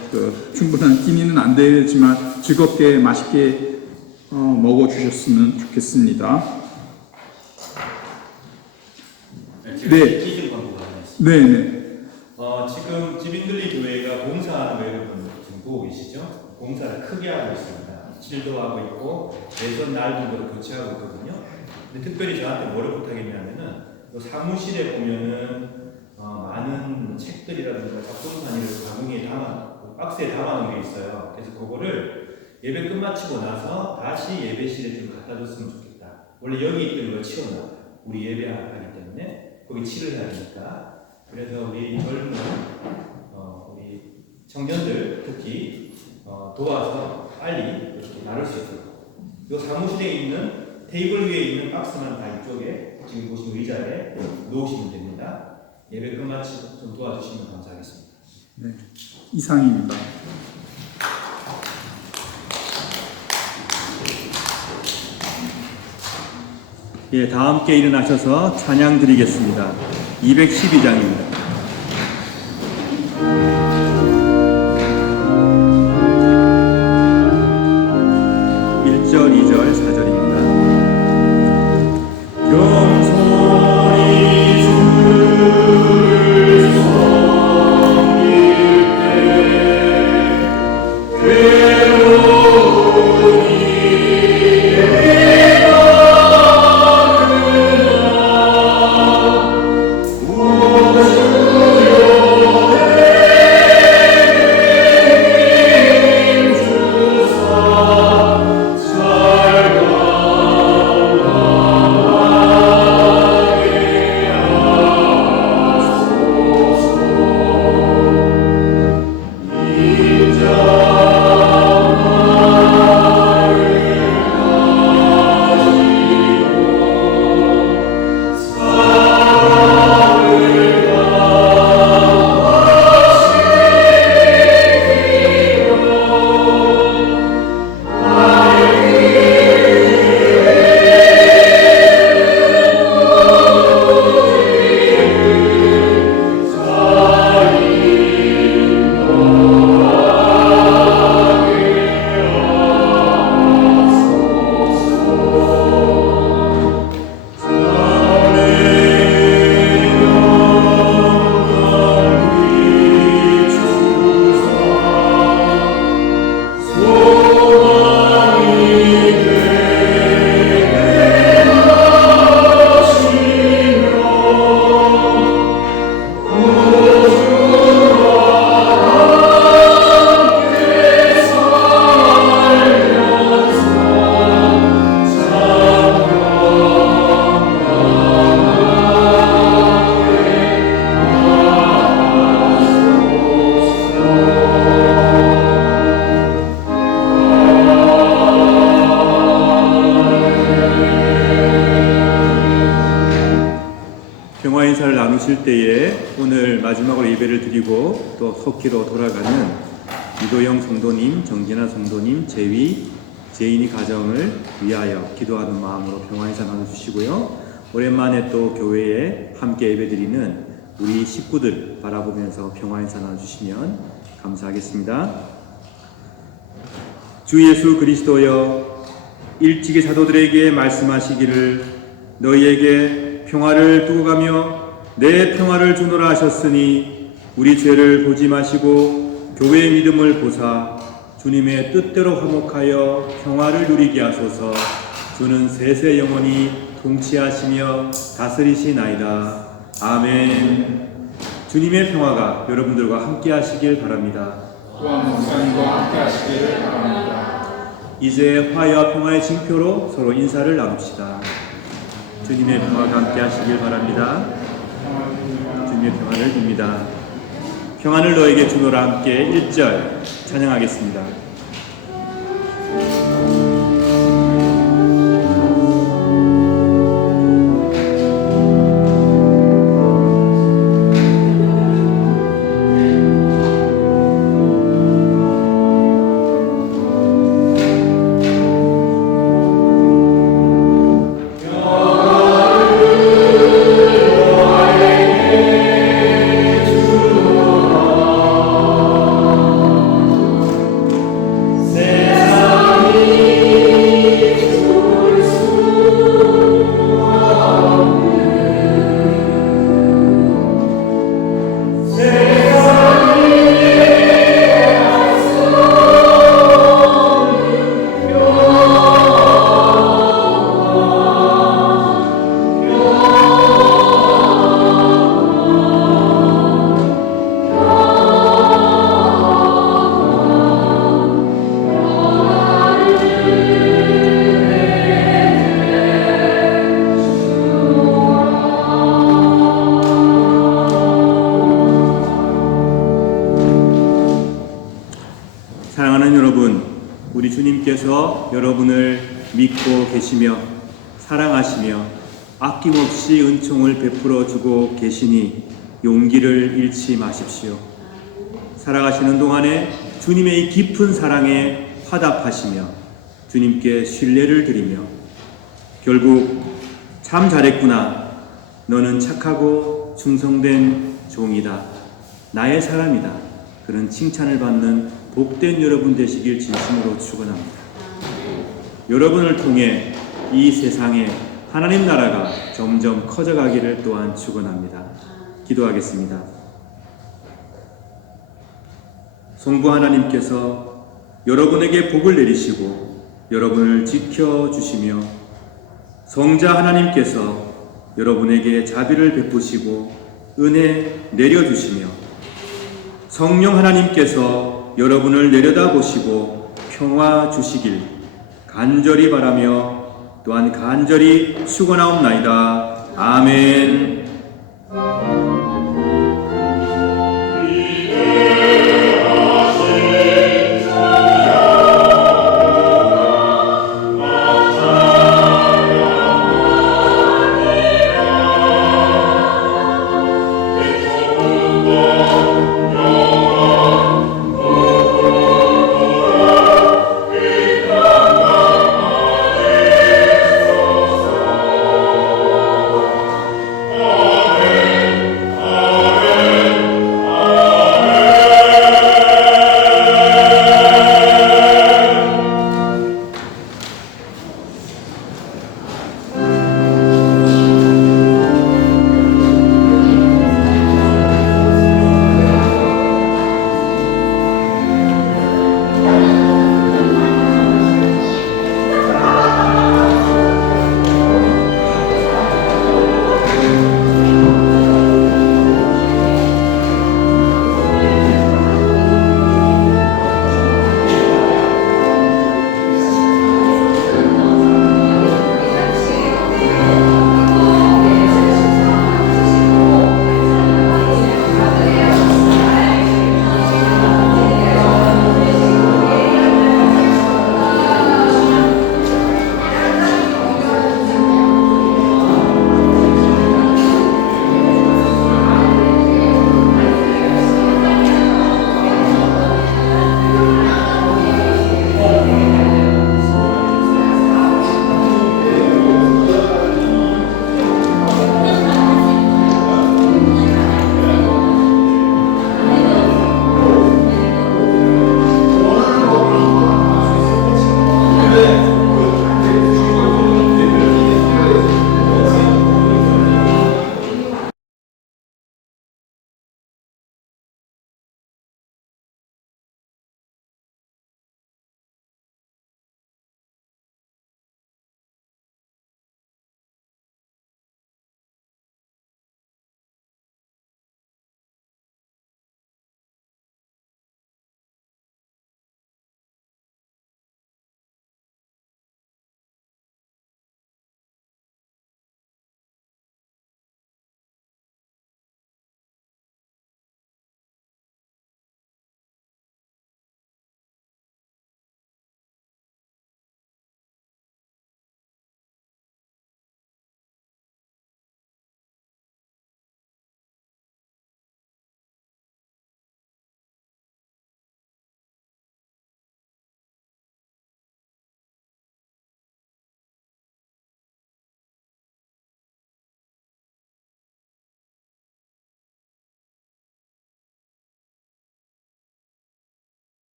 충분한 끼니는 안 되지만 즐겁게 맛있게 먹어주셨으면 좋겠습니다. 네. 기준 광고가 하나 있습니다. 네네. 지금 지빙글리 교회가 공사하는 거 여러분 지금 보고 계시죠? 공사를 크게 하고 있습니다. 질도 하고 있고 대선 날 정도로 교체하고 있거든요. 근데 특별히 저한테 뭐를 부탁했냐면은 사무실에 보면은 많은 책들이라든가 작품산이를 가공에 박스에 담아놓은 게 있어요. 그래서 그거를 예배 끝마치고 나서 다시 예배실에 좀 갖다 줬으면 좋겠다. 원래 여기 있던 거 치워놔요. 우리 예배하기 때문에 거기 칠을 해야 되니까. 그래서 우리 젊은 우리 청년들 특히 도와서 빨리 이렇게 나눌 수 있도록 이 사무실에 있는 테이블 위에 있는 박스만 다 이쪽에 지금 보신 의자에 놓으시면 됩니다. 예배 끝마치고 좀 도와주시면 감사하겠습니다. 네, 이상입니다. 예, 다 함께 일어나셔서 찬양 드리겠습니다. 212장입니다. 1절, 2절, 4절입니다. 겸손히 주를 섬길 때 괴로운 나누실 때에 오늘 마지막으로 예배를 드리고 또 속기로 돌아가는 이도영 성도님, 정진아 성도님, 제위, 제인이 가정을 위하여 기도하는 마음으로 평화인사 나눠주시고요. 오랜만에 또 교회에 함께 예배드리는 우리 식구들 바라보면서 평화인사 나눠주시면 감사하겠습니다. 주 예수 그리스도여, 일찍이 사도들에게 말씀하시기를 너희에게 평화를 두고 가며 내 평화를 주노라 하셨으니 우리 죄를 보지 마시고 교회의 믿음을 보사 주님의 뜻대로 화목하여 평화를 누리게 하소서. 주는 세세 영원히 통치하시며 다스리시나이다. 아멘. 주님의 평화가 여러분들과 함께 하시길 바랍니다. 또한 목사님과 함께 하시기를 바랍니다. 이제 화해와 평화의 징표로 서로 인사를 나눕시다. 주님의 평화가 함께 하시길 바랍니다. 주님의 평화를 빕니다. 평안을 너에게 주노라 함께 1절 찬양하겠습니다. 여러분을 믿고 계시며 사랑하시며 아낌없이 은총을 베풀어 주고 계시니 용기를 잃지 마십시오. 살아가시는 동안에 주님의 깊은 사랑에 화답하시며 주님께 신뢰를 드리며 결국 참 잘했구나, 너는 착하고 충성된 종이다, 나의 사람이다, 그런 칭찬을 받는 복된 여러분 되시길 진심으로 축원합니다. 여러분을 통해 이 세상에 하나님 나라가 점점 커져가기를 또한 축원합니다. 기도하겠습니다. 성부 하나님께서 여러분에게 복을 내리시고 여러분을 지켜주시며 성자 하나님께서 여러분에게 자비를 베푸시고 은혜 내려주시며 성령 하나님께서 여러분을 내려다보시고 평화 주시길 간절히 바라며 또한 간절히 축원하옵나이다. 아멘. 아멘.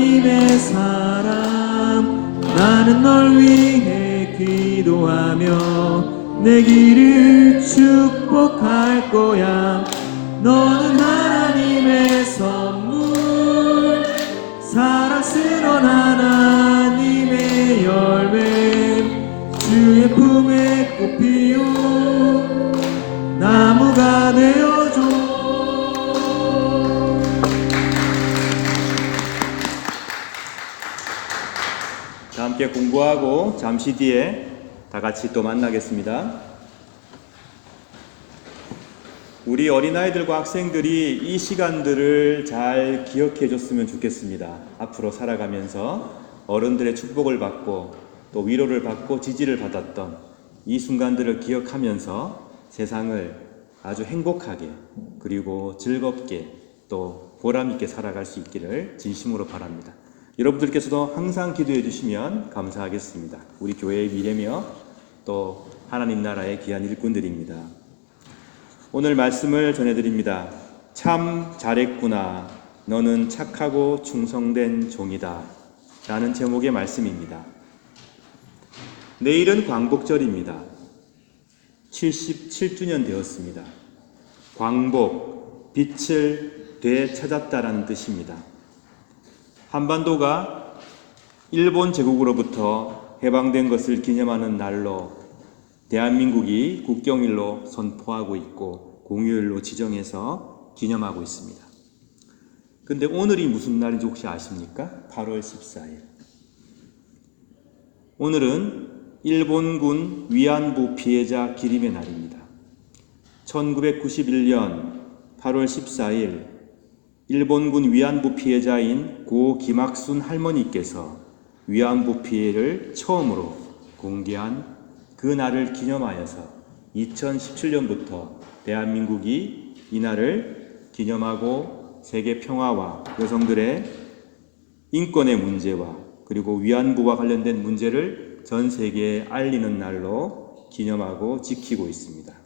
하나님의 사람 나는 널 위해 기도하며 내 길을 축복할 거야. 너는 하나님의 선물 사랑스러운 하나님의 열매 주의 품에 꽃 피운 나무가 되어줘. 자, 함께 공부하고 잠시 뒤에 다 같이 또 만나겠습니다. 우리 어린아이들과 학생들이 이 시간들을 잘 기억해 줬으면 좋겠습니다. 앞으로 살아가면서 어른들의 축복을 받고 또 위로를 받고 지지를 받았던 이 순간들을 기억하면서 세상을 아주 행복하게 그리고 즐겁게 또 보람있게 살아갈 수 있기를 진심으로 바랍니다. 여러분들께서도 항상 기도해 주시면 감사하겠습니다. 우리 교회의 미래며 또 하나님 나라의 귀한 일꾼들입니다. 오늘 말씀을 전해드립니다. 참 잘했구나. 너는 착하고 충성된 종이다. 라는 제목의 말씀입니다. 내일은 광복절입니다. 77주년 되었습니다. 광복, 빛을 되찾았다라는 뜻입니다. 한반도가 일본 제국으로부터 해방된 것을 기념하는 날로 대한민국이 국경일로 선포하고 있고 공휴일로 지정해서 기념하고 있습니다. 근데 오늘이 무슨 날인지 혹시 아십니까? 8월 14일. 오늘은 일본군 위안부 피해자 기림의 날입니다. 1991년 8월 14일 일본군 위안부 피해자인 고 김학순 할머니께서 위안부 피해를 처음으로 공개한 그 날을 기념하여서 2017년부터 대한민국이 이 날을 기념하고 세계 평화와 여성들의 인권의 문제와 그리고 위안부와 관련된 문제를 전 세계에 알리는 날로 기념하고 지키고 있습니다.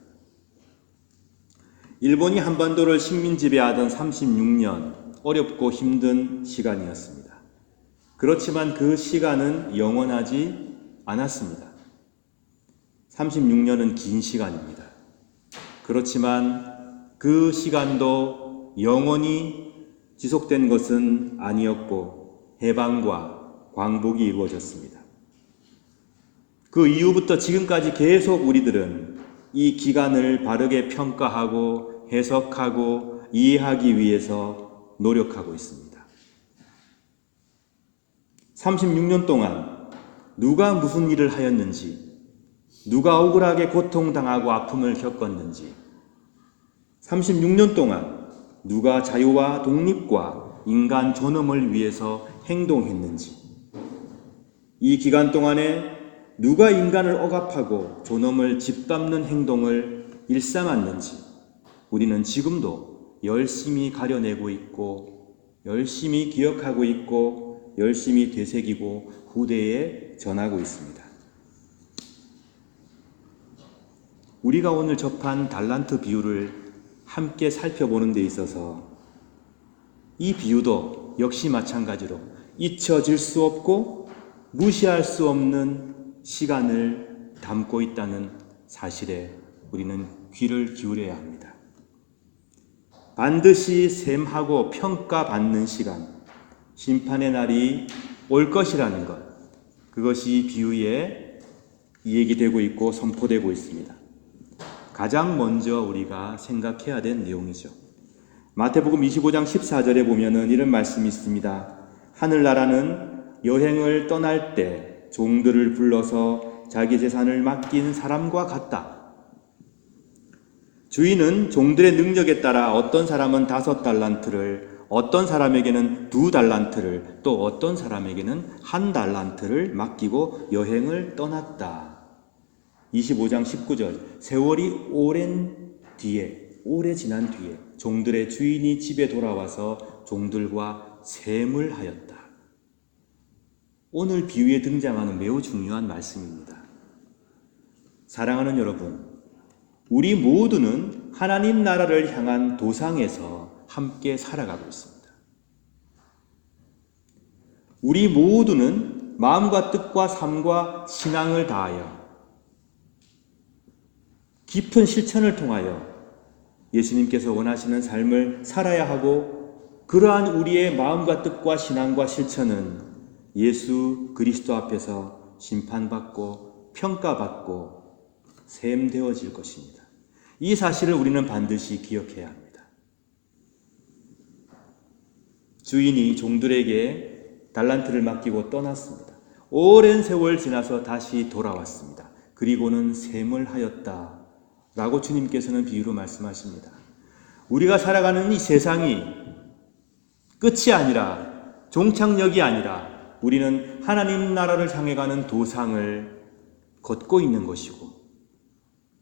일본이 한반도를 식민 지배하던 36년 어렵고 힘든 시간이었습니다. 그렇지만 그 시간은 영원하지 않았습니다. 36년은 긴 시간입니다. 그렇지만 그 시간도 영원히 지속된 것은 아니었고 해방과 광복이 이루어졌습니다. 그 이후부터 지금까지 계속 우리들은 이 기간을 바르게 평가하고 해석하고 이해하기 위해서 노력하고 있습니다. 36년 동안 누가 무슨 일을 하였는지, 누가 억울하게 고통당하고 아픔을 겪었는지, 36년 동안 누가 자유와 독립과 인간 존엄을 위해서 행동했는지, 이 기간 동안에 누가 인간을 억압하고 존엄을 짓밟는 행동을 일삼았는지 우리는 지금도 열심히 가려내고 있고 열심히 기억하고 있고 열심히 되새기고 후대에 전하고 있습니다. 우리가 오늘 접한 달란트 비유를 함께 살펴보는 데 있어서 이 비유도 역시 마찬가지로 잊혀질 수 없고 무시할 수 없는 시간을 담고 있다는 사실에 우리는 귀를 기울여야 합니다. 반드시 셈하고 평가받는 시간, 심판의 날이 올 것이라는 것, 그것이 비유에 얘기되고 있고 선포되고 있습니다. 가장 먼저 우리가 생각해야 될 내용이죠. 마태복음 25장 14절에 보면은 이런 말씀이 있습니다. 하늘나라는 여행을 떠날 때 종들을 불러서 자기 재산을 맡긴 사람과 같다. 주인은 종들의 능력에 따라 어떤 사람은 5달란트를, 어떤 사람에게는 2달란트를, 또 어떤 사람에게는 1달란트를 맡기고 여행을 떠났다. 25장 19절, 세월이 오래 지난 뒤에 종들의 주인이 집에 돌아와서 종들과 셈을 하였다. 오늘 비유에 등장하는 매우 중요한 말씀입니다. 사랑하는 여러분, 우리 모두는 하나님 나라를 향한 도상에서 함께 살아가고 있습니다. 우리 모두는 마음과 뜻과 삶과 신앙을 다하여 깊은 실천을 통하여 예수님께서 원하시는 삶을 살아야 하고, 그러한 우리의 마음과 뜻과 신앙과 실천은 예수 그리스도 앞에서 심판받고 평가받고 셈되어질 것입니다. 이 사실을 우리는 반드시 기억해야 합니다. 주인이 종들에게 달란트를 맡기고 떠났습니다. 오랜 세월 지나서 다시 돌아왔습니다. 그리고는 셈을 하였다 라고 주님께서는 비유로 말씀하십니다. 우리가 살아가는 이 세상이 끝이 아니라, 종착역이 아니라, 우리는 하나님 나라를 향해 가는 도상을 걷고 있는 것이고,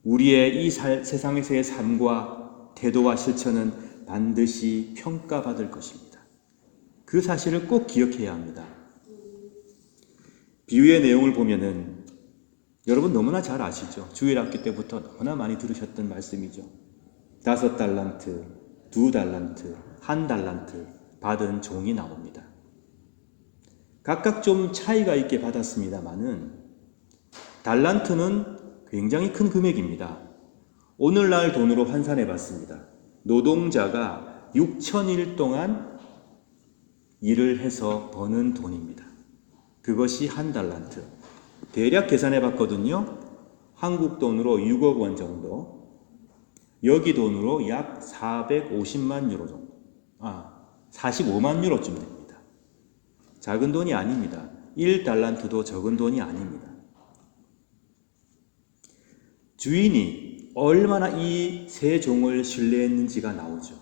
우리의 이 세상에서의 삶과 태도와 실천은 반드시 평가받을 것입니다. 그 사실을 꼭 기억해야 합니다. 비유의 내용을 보면은 여러분 너무나 잘 아시죠? 주일학교 때부터 너무나 많이 들으셨던 말씀이죠. 5달란트, 2달란트, 1달란트 받은 종이 나옵니다. 각각 좀 차이가 있게 받았습니다마는 달란트는 굉장히 큰 금액입니다. 오늘날 돈으로 환산해 봤습니다. 노동자가 6,000일 동안 일을 해서 버는 돈입니다. 그것이 1달란트. 대략 계산해 봤거든요. 한국 돈으로 6억 원 정도, 여기 돈으로 약 450만 유로 정도, 45만 유로쯤 됩니다. 작은 돈이 아닙니다. 1달란트도 적은 돈이 아닙니다. 주인이 얼마나 이 세 종을 신뢰했는지가 나오죠.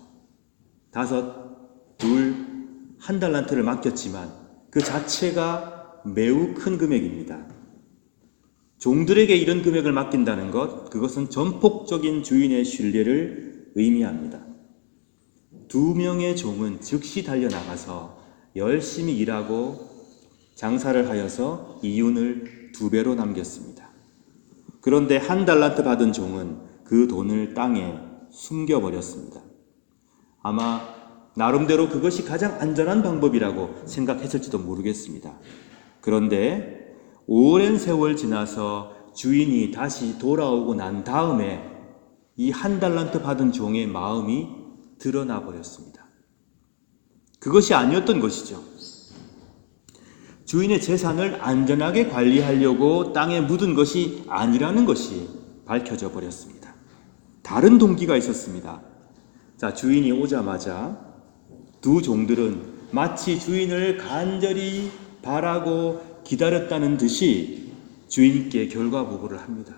5, 2, 1달란트를 맡겼지만 그 자체가 매우 큰 금액입니다. 종들에게 이런 금액을 맡긴다는 것, 그것은 전폭적인 주인의 신뢰를 의미합니다. 2명의 종은 즉시 달려나가서 열심히 일하고 장사를 하여서 이윤을 2배로 남겼습니다. 그런데 1달란트 받은 종은 그 돈을 땅에 숨겨버렸습니다. 아마 나름대로 그것이 가장 안전한 방법이라고 생각했을지도 모르겠습니다. 그런데 오랜 세월 지나서 주인이 다시 돌아오고 난 다음에 이 1달란트 받은 종의 마음이 드러나 버렸습니다. 그것이 아니었던 것이죠. 주인의 재산을 안전하게 관리하려고 땅에 묻은 것이 아니라는 것이 밝혀져 버렸습니다. 다른 동기가 있었습니다. 자, 주인이 오자마자 2 종들은 마치 주인을 간절히 바라고 기다렸다는 듯이 주인께 결과 보고를 합니다.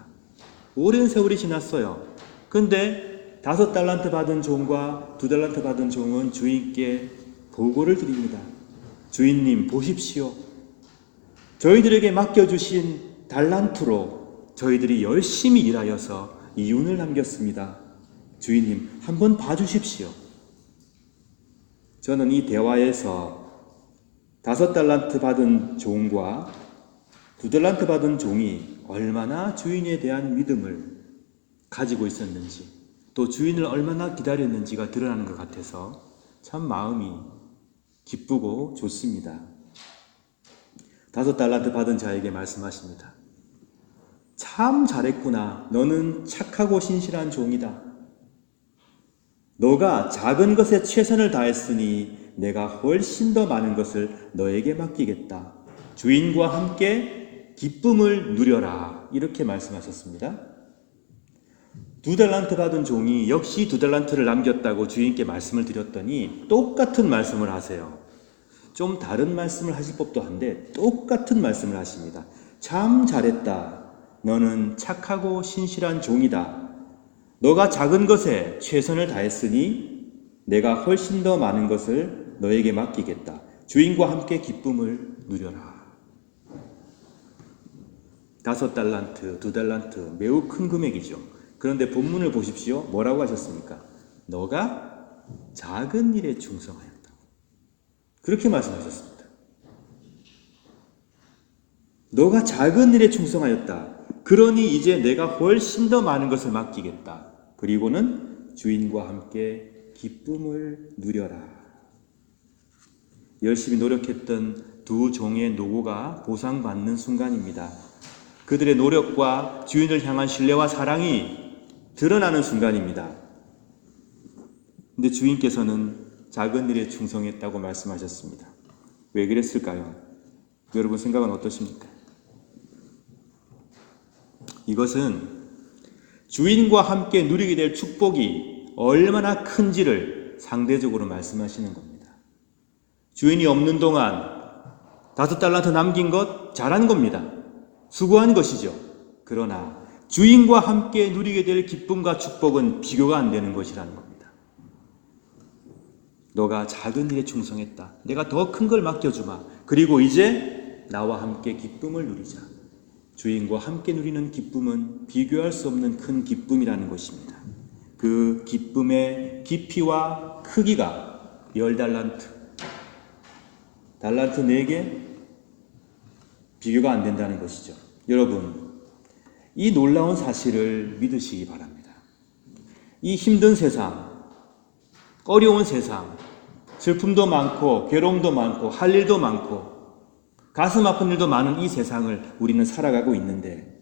오랜 세월이 지났어요. 근데 5달란트 받은 종과 2달란트 받은 종은 주인께 보고를 드립니다. 주인님, 보십시오. 저희들에게 맡겨주신 달란트로 저희들이 열심히 일하여서 이윤을 남겼습니다. 주인님, 한번 봐주십시오. 저는 이 대화에서 5달란트 받은 종과 2달란트 받은 종이 얼마나 주인에 대한 믿음을 가지고 있었는지, 또 주인을 얼마나 기다렸는지가 드러나는 것 같아서 참 마음이 기쁘고 좋습니다. 5달란트 받은 자에게 말씀하십니다. 참 잘했구나. 너는 착하고 신실한 종이다. 너가 작은 것에 최선을 다했으니 내가 훨씬 더 많은 것을 너에게 맡기겠다. 주인과 함께 기쁨을 누려라. 이렇게 말씀하셨습니다. 2달란트 받은 종이 역시 2달란트를 남겼다고 주인께 말씀을 드렸더니 똑같은 말씀을 하세요. 좀 다른 말씀을 하실 법도 한데 똑같은 말씀을 하십니다. 참 잘했다. 너는 착하고 신실한 종이다. 너가 작은 것에 최선을 다했으니 내가 훨씬 더 많은 것을 너에게 맡기겠다. 주인과 함께 기쁨을 누려라. 5달란트, 2달란트 매우 큰 금액이죠. 그런데 본문을 보십시오. 뭐라고 하셨습니까? 너가 작은 일에 충성하였다. 그렇게 말씀하셨습니다. 너가 작은 일에 충성하였다. 그러니 이제 내가 훨씬 더 많은 것을 맡기겠다. 그리고는 주인과 함께 기쁨을 누려라. 열심히 노력했던 두 종의 노고가 보상받는 순간입니다. 그들의 노력과 주인을 향한 신뢰와 사랑이 드러나는 순간입니다. 근데 주인께서는 작은 일에 충성했다고 말씀하셨습니다. 왜 그랬을까요? 여러분 생각은 어떠십니까? 이것은 주인과 함께 누리게 될 축복이 얼마나 큰지를 상대적으로 말씀하시는 겁니다. 주인이 없는 동안 5달란트 남긴 것 잘한 겁니다. 수고한 것이죠. 그러나 주인과 함께 누리게 될 기쁨과 축복은 비교가 안 되는 것이라는 겁니다. 너가 작은 일에 충성했다. 내가 더 큰 걸 맡겨주마. 그리고 이제 나와 함께 기쁨을 누리자. 주인과 함께 누리는 기쁨은 비교할 수 없는 큰 기쁨이라는 것입니다. 그 기쁨의 깊이와 크기가 10달란트, 달란트 4개 비교가 안 된다는 것이죠. 여러분, 이 놀라운 사실을 믿으시기 바랍니다. 이 힘든 세상, 어려운 세상, 슬픔도 많고 괴로움도 많고 할 일도 많고 가슴 아픈 일도 많은 이 세상을 우리는 살아가고 있는데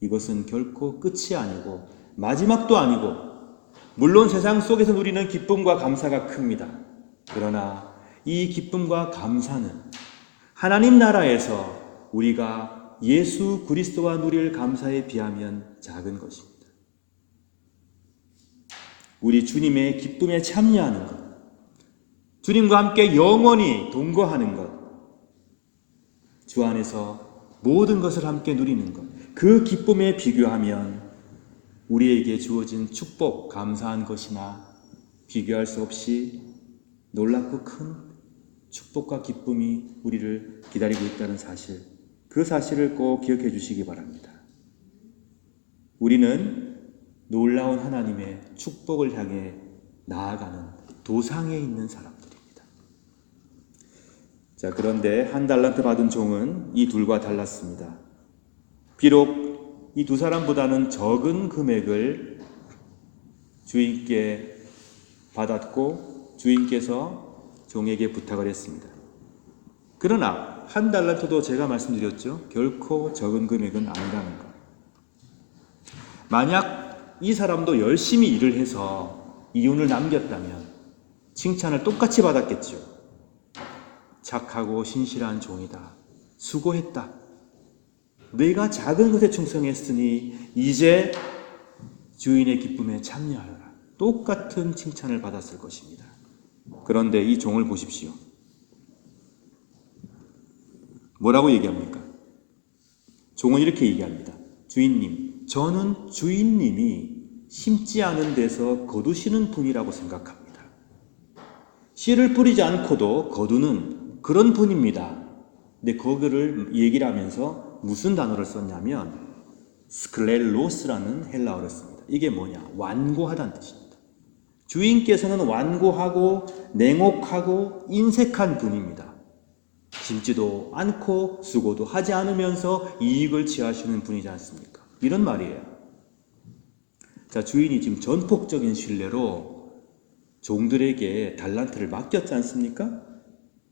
이것은 결코 끝이 아니고 마지막도 아니고 물론 세상 속에서 누리는 기쁨과 감사가 큽니다. 그러나 이 기쁨과 감사는 하나님 나라에서 우리가 예수 그리스도와 누릴 감사에 비하면 작은 것입니다. 우리 주님의 기쁨에 참여하는 것, 주님과 함께 영원히 동거하는 것, 주 안에서 모든 것을 함께 누리는 것, 그 기쁨에 비교하면 우리에게 주어진 축복, 감사한 것이나 비교할 수 없이 놀랍고 큰 축복과 기쁨이 우리를 기다리고 있다는 사실, 그 사실을 꼭 기억해 주시기 바랍니다. 우리는 놀라운 하나님의 축복을 향해 나아가는 도상에 있는 사람들입니다. 자, 그런데 1달란트 받은 종은 이 둘과 달랐습니다. 비록 이 두 사람보다는 적은 금액을 주인께 받았고 주인께서 종에게 부탁을 했습니다. 그러나 1달란트도 제가 말씀드렸죠. 결코 적은 금액은 아니라는 것. 만약 이 사람도 열심히 일을 해서 이윤을 남겼다면 칭찬을 똑같이 받았겠죠. 착하고 신실한 종이다. 수고했다. 내가 작은 것에 충성했으니 이제 주인의 기쁨에 참여하여라. 똑같은 칭찬을 받았을 것입니다. 그런데 이 종을 보십시오. 뭐라고 얘기합니까? 종은 이렇게 얘기합니다. 주인님, 저는 주인님이 심지 않은 데서 거두시는 분이라고 생각합니다. 씨를 뿌리지 않고도 거두는 그런 분입니다. 근데 거기를 얘기를 하면서 무슨 단어를 썼냐면 스클렐로스라는 헬라어를 씁니다. 이게 뭐냐? 완고하다는 뜻입니다. 주인께서는 완고하고 냉혹하고 인색한 분입니다. 심지도 않고 수고도 하지 않으면서 이익을 취하시는 분이지 않습니까? 이런 말이에요. 자, 주인이 지금 전폭적인 신뢰로 종들에게 달란트를 맡겼지 않습니까?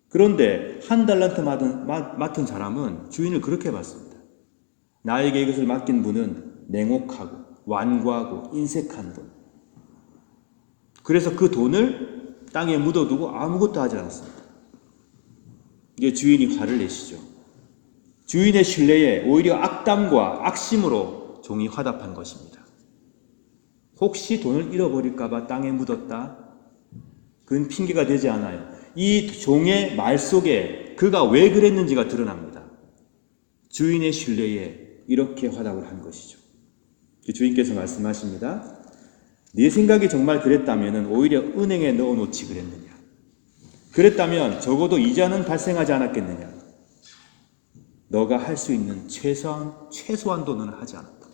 그런데 1달란트 맡은 사람은 주인을 그렇게 봤습니다. 나에게 이것을 맡긴 분은 냉혹하고 완고하고 인색한 분. 그래서 그 돈을 땅에 묻어두고 아무것도 하지 않았습니다. 이게 주인이 화를 내시죠. 주인의 신뢰에 오히려 악담과 악심으로 종이 화답한 것입니다. 혹시 돈을 잃어버릴까봐 땅에 묻었다? 그건 핑계가 되지 않아요. 이 종의 말 속에 그가 왜 그랬는지가 드러납니다. 주인의 신뢰에 이렇게 화답을 한 것이죠. 주인께서 말씀하십니다. 네 생각이 정말 그랬다면 오히려 은행에 넣어놓지 그랬느냐. 그랬다면 적어도 이자는 발생하지 않았겠느냐. 너가 할 수 있는 최소한도 너는 하지 않았다.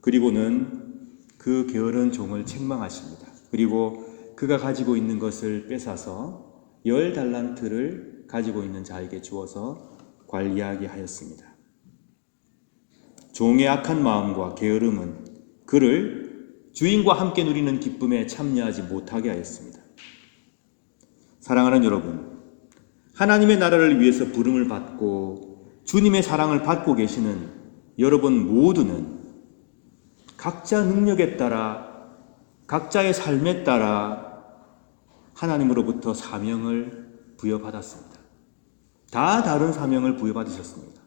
그리고는 그 게으른 종을 책망하십니다. 그리고 그가 가지고 있는 것을 뺏어서 10달란트를 가지고 있는 자에게 주어서 관리하게 하였습니다. 종의 악한 마음과 게으름은 그를 주인과 함께 누리는 기쁨에 참여하지 못하게 하였습니다. 사랑하는 여러분, 하나님의 나라를 위해서 부름을 받고 주님의 사랑을 받고 계시는 여러분 모두는 각자 능력에 따라 각자의 삶에 따라 하나님으로부터 사명을 부여받았습니다. 다 다른 사명을 부여받으셨습니다.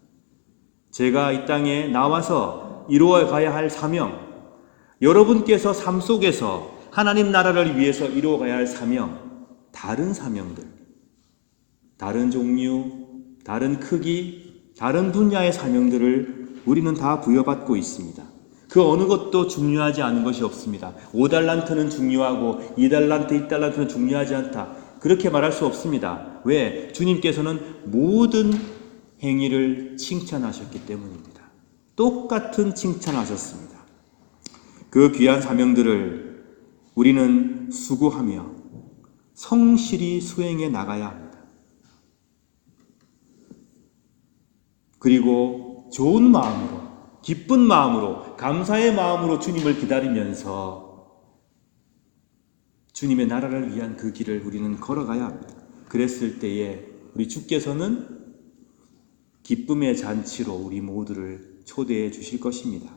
제가 이 땅에 나와서 이루어 가야 할 사명, 여러분께서 삶 속에서 하나님 나라를 위해서 이루어 가야 할 사명, 다른 사명들, 다른 종류, 다른 크기, 다른 분야의 사명들을 우리는 다 부여받고 있습니다. 그 어느 것도 중요하지 않은 것이 없습니다. 5달란트는 중요하고 2달란트, 1달란트는 중요하지 않다. 그렇게 말할 수 없습니다. 왜? 주님께서는 모든 행위를 칭찬하셨기 때문입니다. 똑같은 칭찬하셨습니다. 그 귀한 사명들을 우리는 수고하며 성실히 수행해 나가야 합니다. 그리고 좋은 마음으로, 기쁜 마음으로, 감사의 마음으로 주님을 기다리면서 주님의 나라를 위한 그 길을 우리는 걸어가야 합니다. 그랬을 때에 우리 주께서는 기쁨의 잔치로 우리 모두를 초대해 주실 것입니다.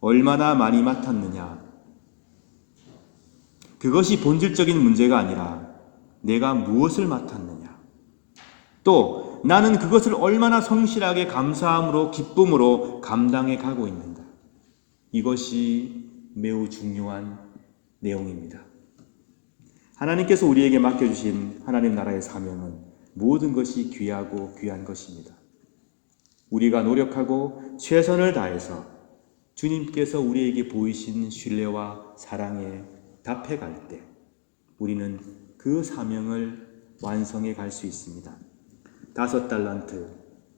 얼마나 많이 맡았느냐, 그것이 본질적인 문제가 아니라 내가 무엇을 맡았느냐, 또 나는 그것을 얼마나 성실하게 감사함으로 기쁨으로 감당해 가고 있는가, 이것이 매우 중요한 내용입니다. 하나님께서 우리에게 맡겨주신 하나님 나라의 사명은 모든 것이 귀하고 귀한 것입니다. 우리가 노력하고 최선을 다해서 주님께서 우리에게 보이신 신뢰와 사랑에 답해갈 때 우리는 그 사명을 완성해 갈 수 있습니다. 5달란트,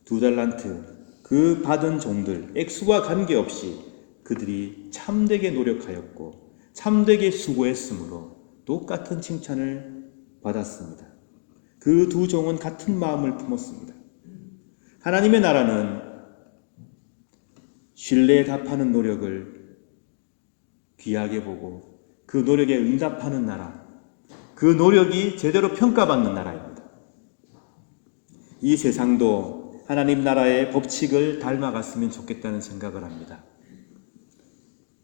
2달란트, 그 받은 종들, 액수와 관계없이 그들이 참되게 노력하였고 참되게 수고했으므로 똑같은 칭찬을 받았습니다. 그 두 종은 같은 마음을 품었습니다. 하나님의 나라는 신뢰에 답하는 노력을 귀하게 보고 그 노력에 응답하는 나라, 그 노력이 제대로 평가받는 나라입니다. 이 세상도 하나님 나라의 법칙을 닮아갔으면 좋겠다는 생각을 합니다.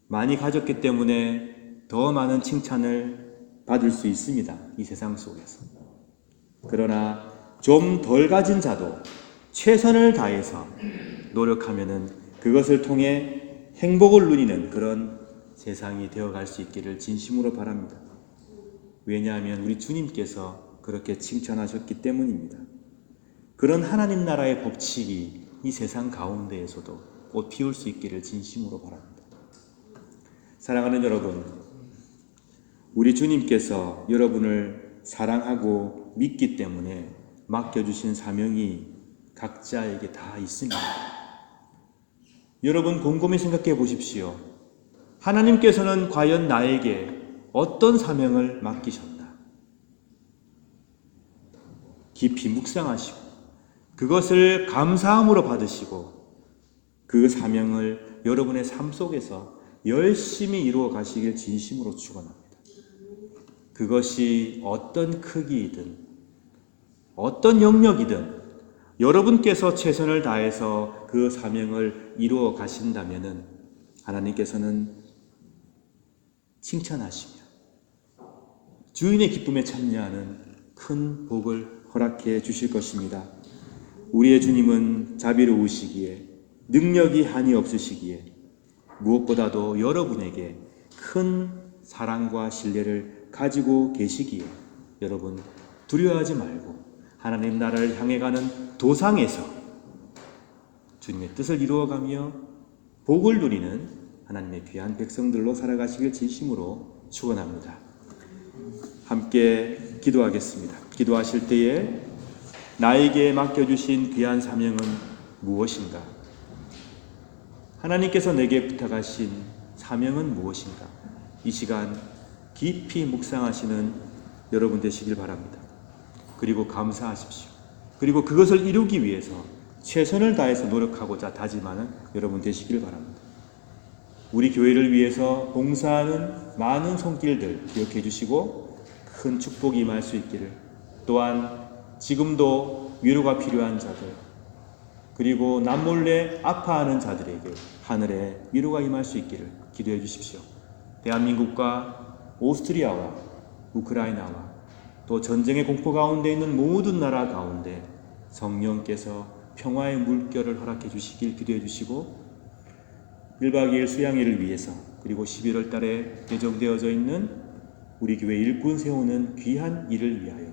많이 가졌기 때문에 더 많은 칭찬을 받을 수 있습니다. 이 세상 속에서. 그러나 좀 덜 가진 자도 최선을 다해서 노력하면은 그것을 통해 행복을 누리는 그런 세상이 되어갈 수 있기를 진심으로 바랍니다. 왜냐하면 우리 주님께서 그렇게 칭찬하셨기 때문입니다. 그런 하나님 나라의 법칙이 이 세상 가운데에서도 꽃 피울 수 있기를 진심으로 바랍니다. 사랑하는 여러분, 우리 주님께서 여러분을 사랑하고 믿기 때문에 맡겨주신 사명이 각자에게 다 있습니다. 여러분 곰곰이 생각해 보십시오. 하나님께서는 과연 나에게 어떤 사명을 맡기셨나? 깊이 묵상하시고 그것을 감사함으로 받으시고 그 사명을 여러분의 삶 속에서 열심히 이루어 가시길 진심으로 축원합니다. 그것이 어떤 크기이든 어떤 영역이든 여러분께서 최선을 다해서 그 사명을 이루어 가신다면은 하나님께서는 칭찬하시며 주인의 기쁨에 참여하는 큰 복을 허락해 주실 것입니다. 우리의 주님은 자비로우시기에 능력이 한이 없으시기에 무엇보다도 여러분에게 큰 사랑과 신뢰를 가지고 계시기에 여러분 두려워하지 말고 하나님 나라를 향해 가는 도상에서 주님의 뜻을 이루어가며 복을 누리는 하나님의 귀한 백성들로 살아가시길 진심으로 축원합니다. 함께 기도하겠습니다. 기도하실 때에 나에게 맡겨주신 귀한 사명은 무엇인가? 하나님께서 내게 부탁하신 사명은 무엇인가? 이 시간 깊이 묵상하시는 여러분 되시길 바랍니다. 그리고 감사하십시오. 그리고 그것을 이루기 위해서 최선을 다해서 노력하고자 다짐하는 여러분 되시길 바랍니다. 우리 교회를 위해서 봉사하는 많은 손길들 기억해 주시고 큰 축복이 임할 수 있기를, 또한 지금도 위로가 필요한 자들, 그리고 남몰래 아파하는 자들에게 하늘의 위로가 임할 수 있기를 기도해 주십시오. 대한민국과 오스트리아와 우크라이나와 또 전쟁의 공포 가운데 있는 모든 나라 가운데 성령께서 평화의 물결을 허락해 주시길 기도해 주시고 1박 2일 수양일을 위해서 그리고 11월 달에 예정되어져 있는 우리 교회 일꾼 세우는 귀한 일을 위하여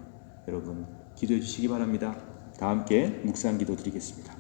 여러분 기도해 주시기 바랍니다. 다 함께 묵상 기도 드리겠습니다.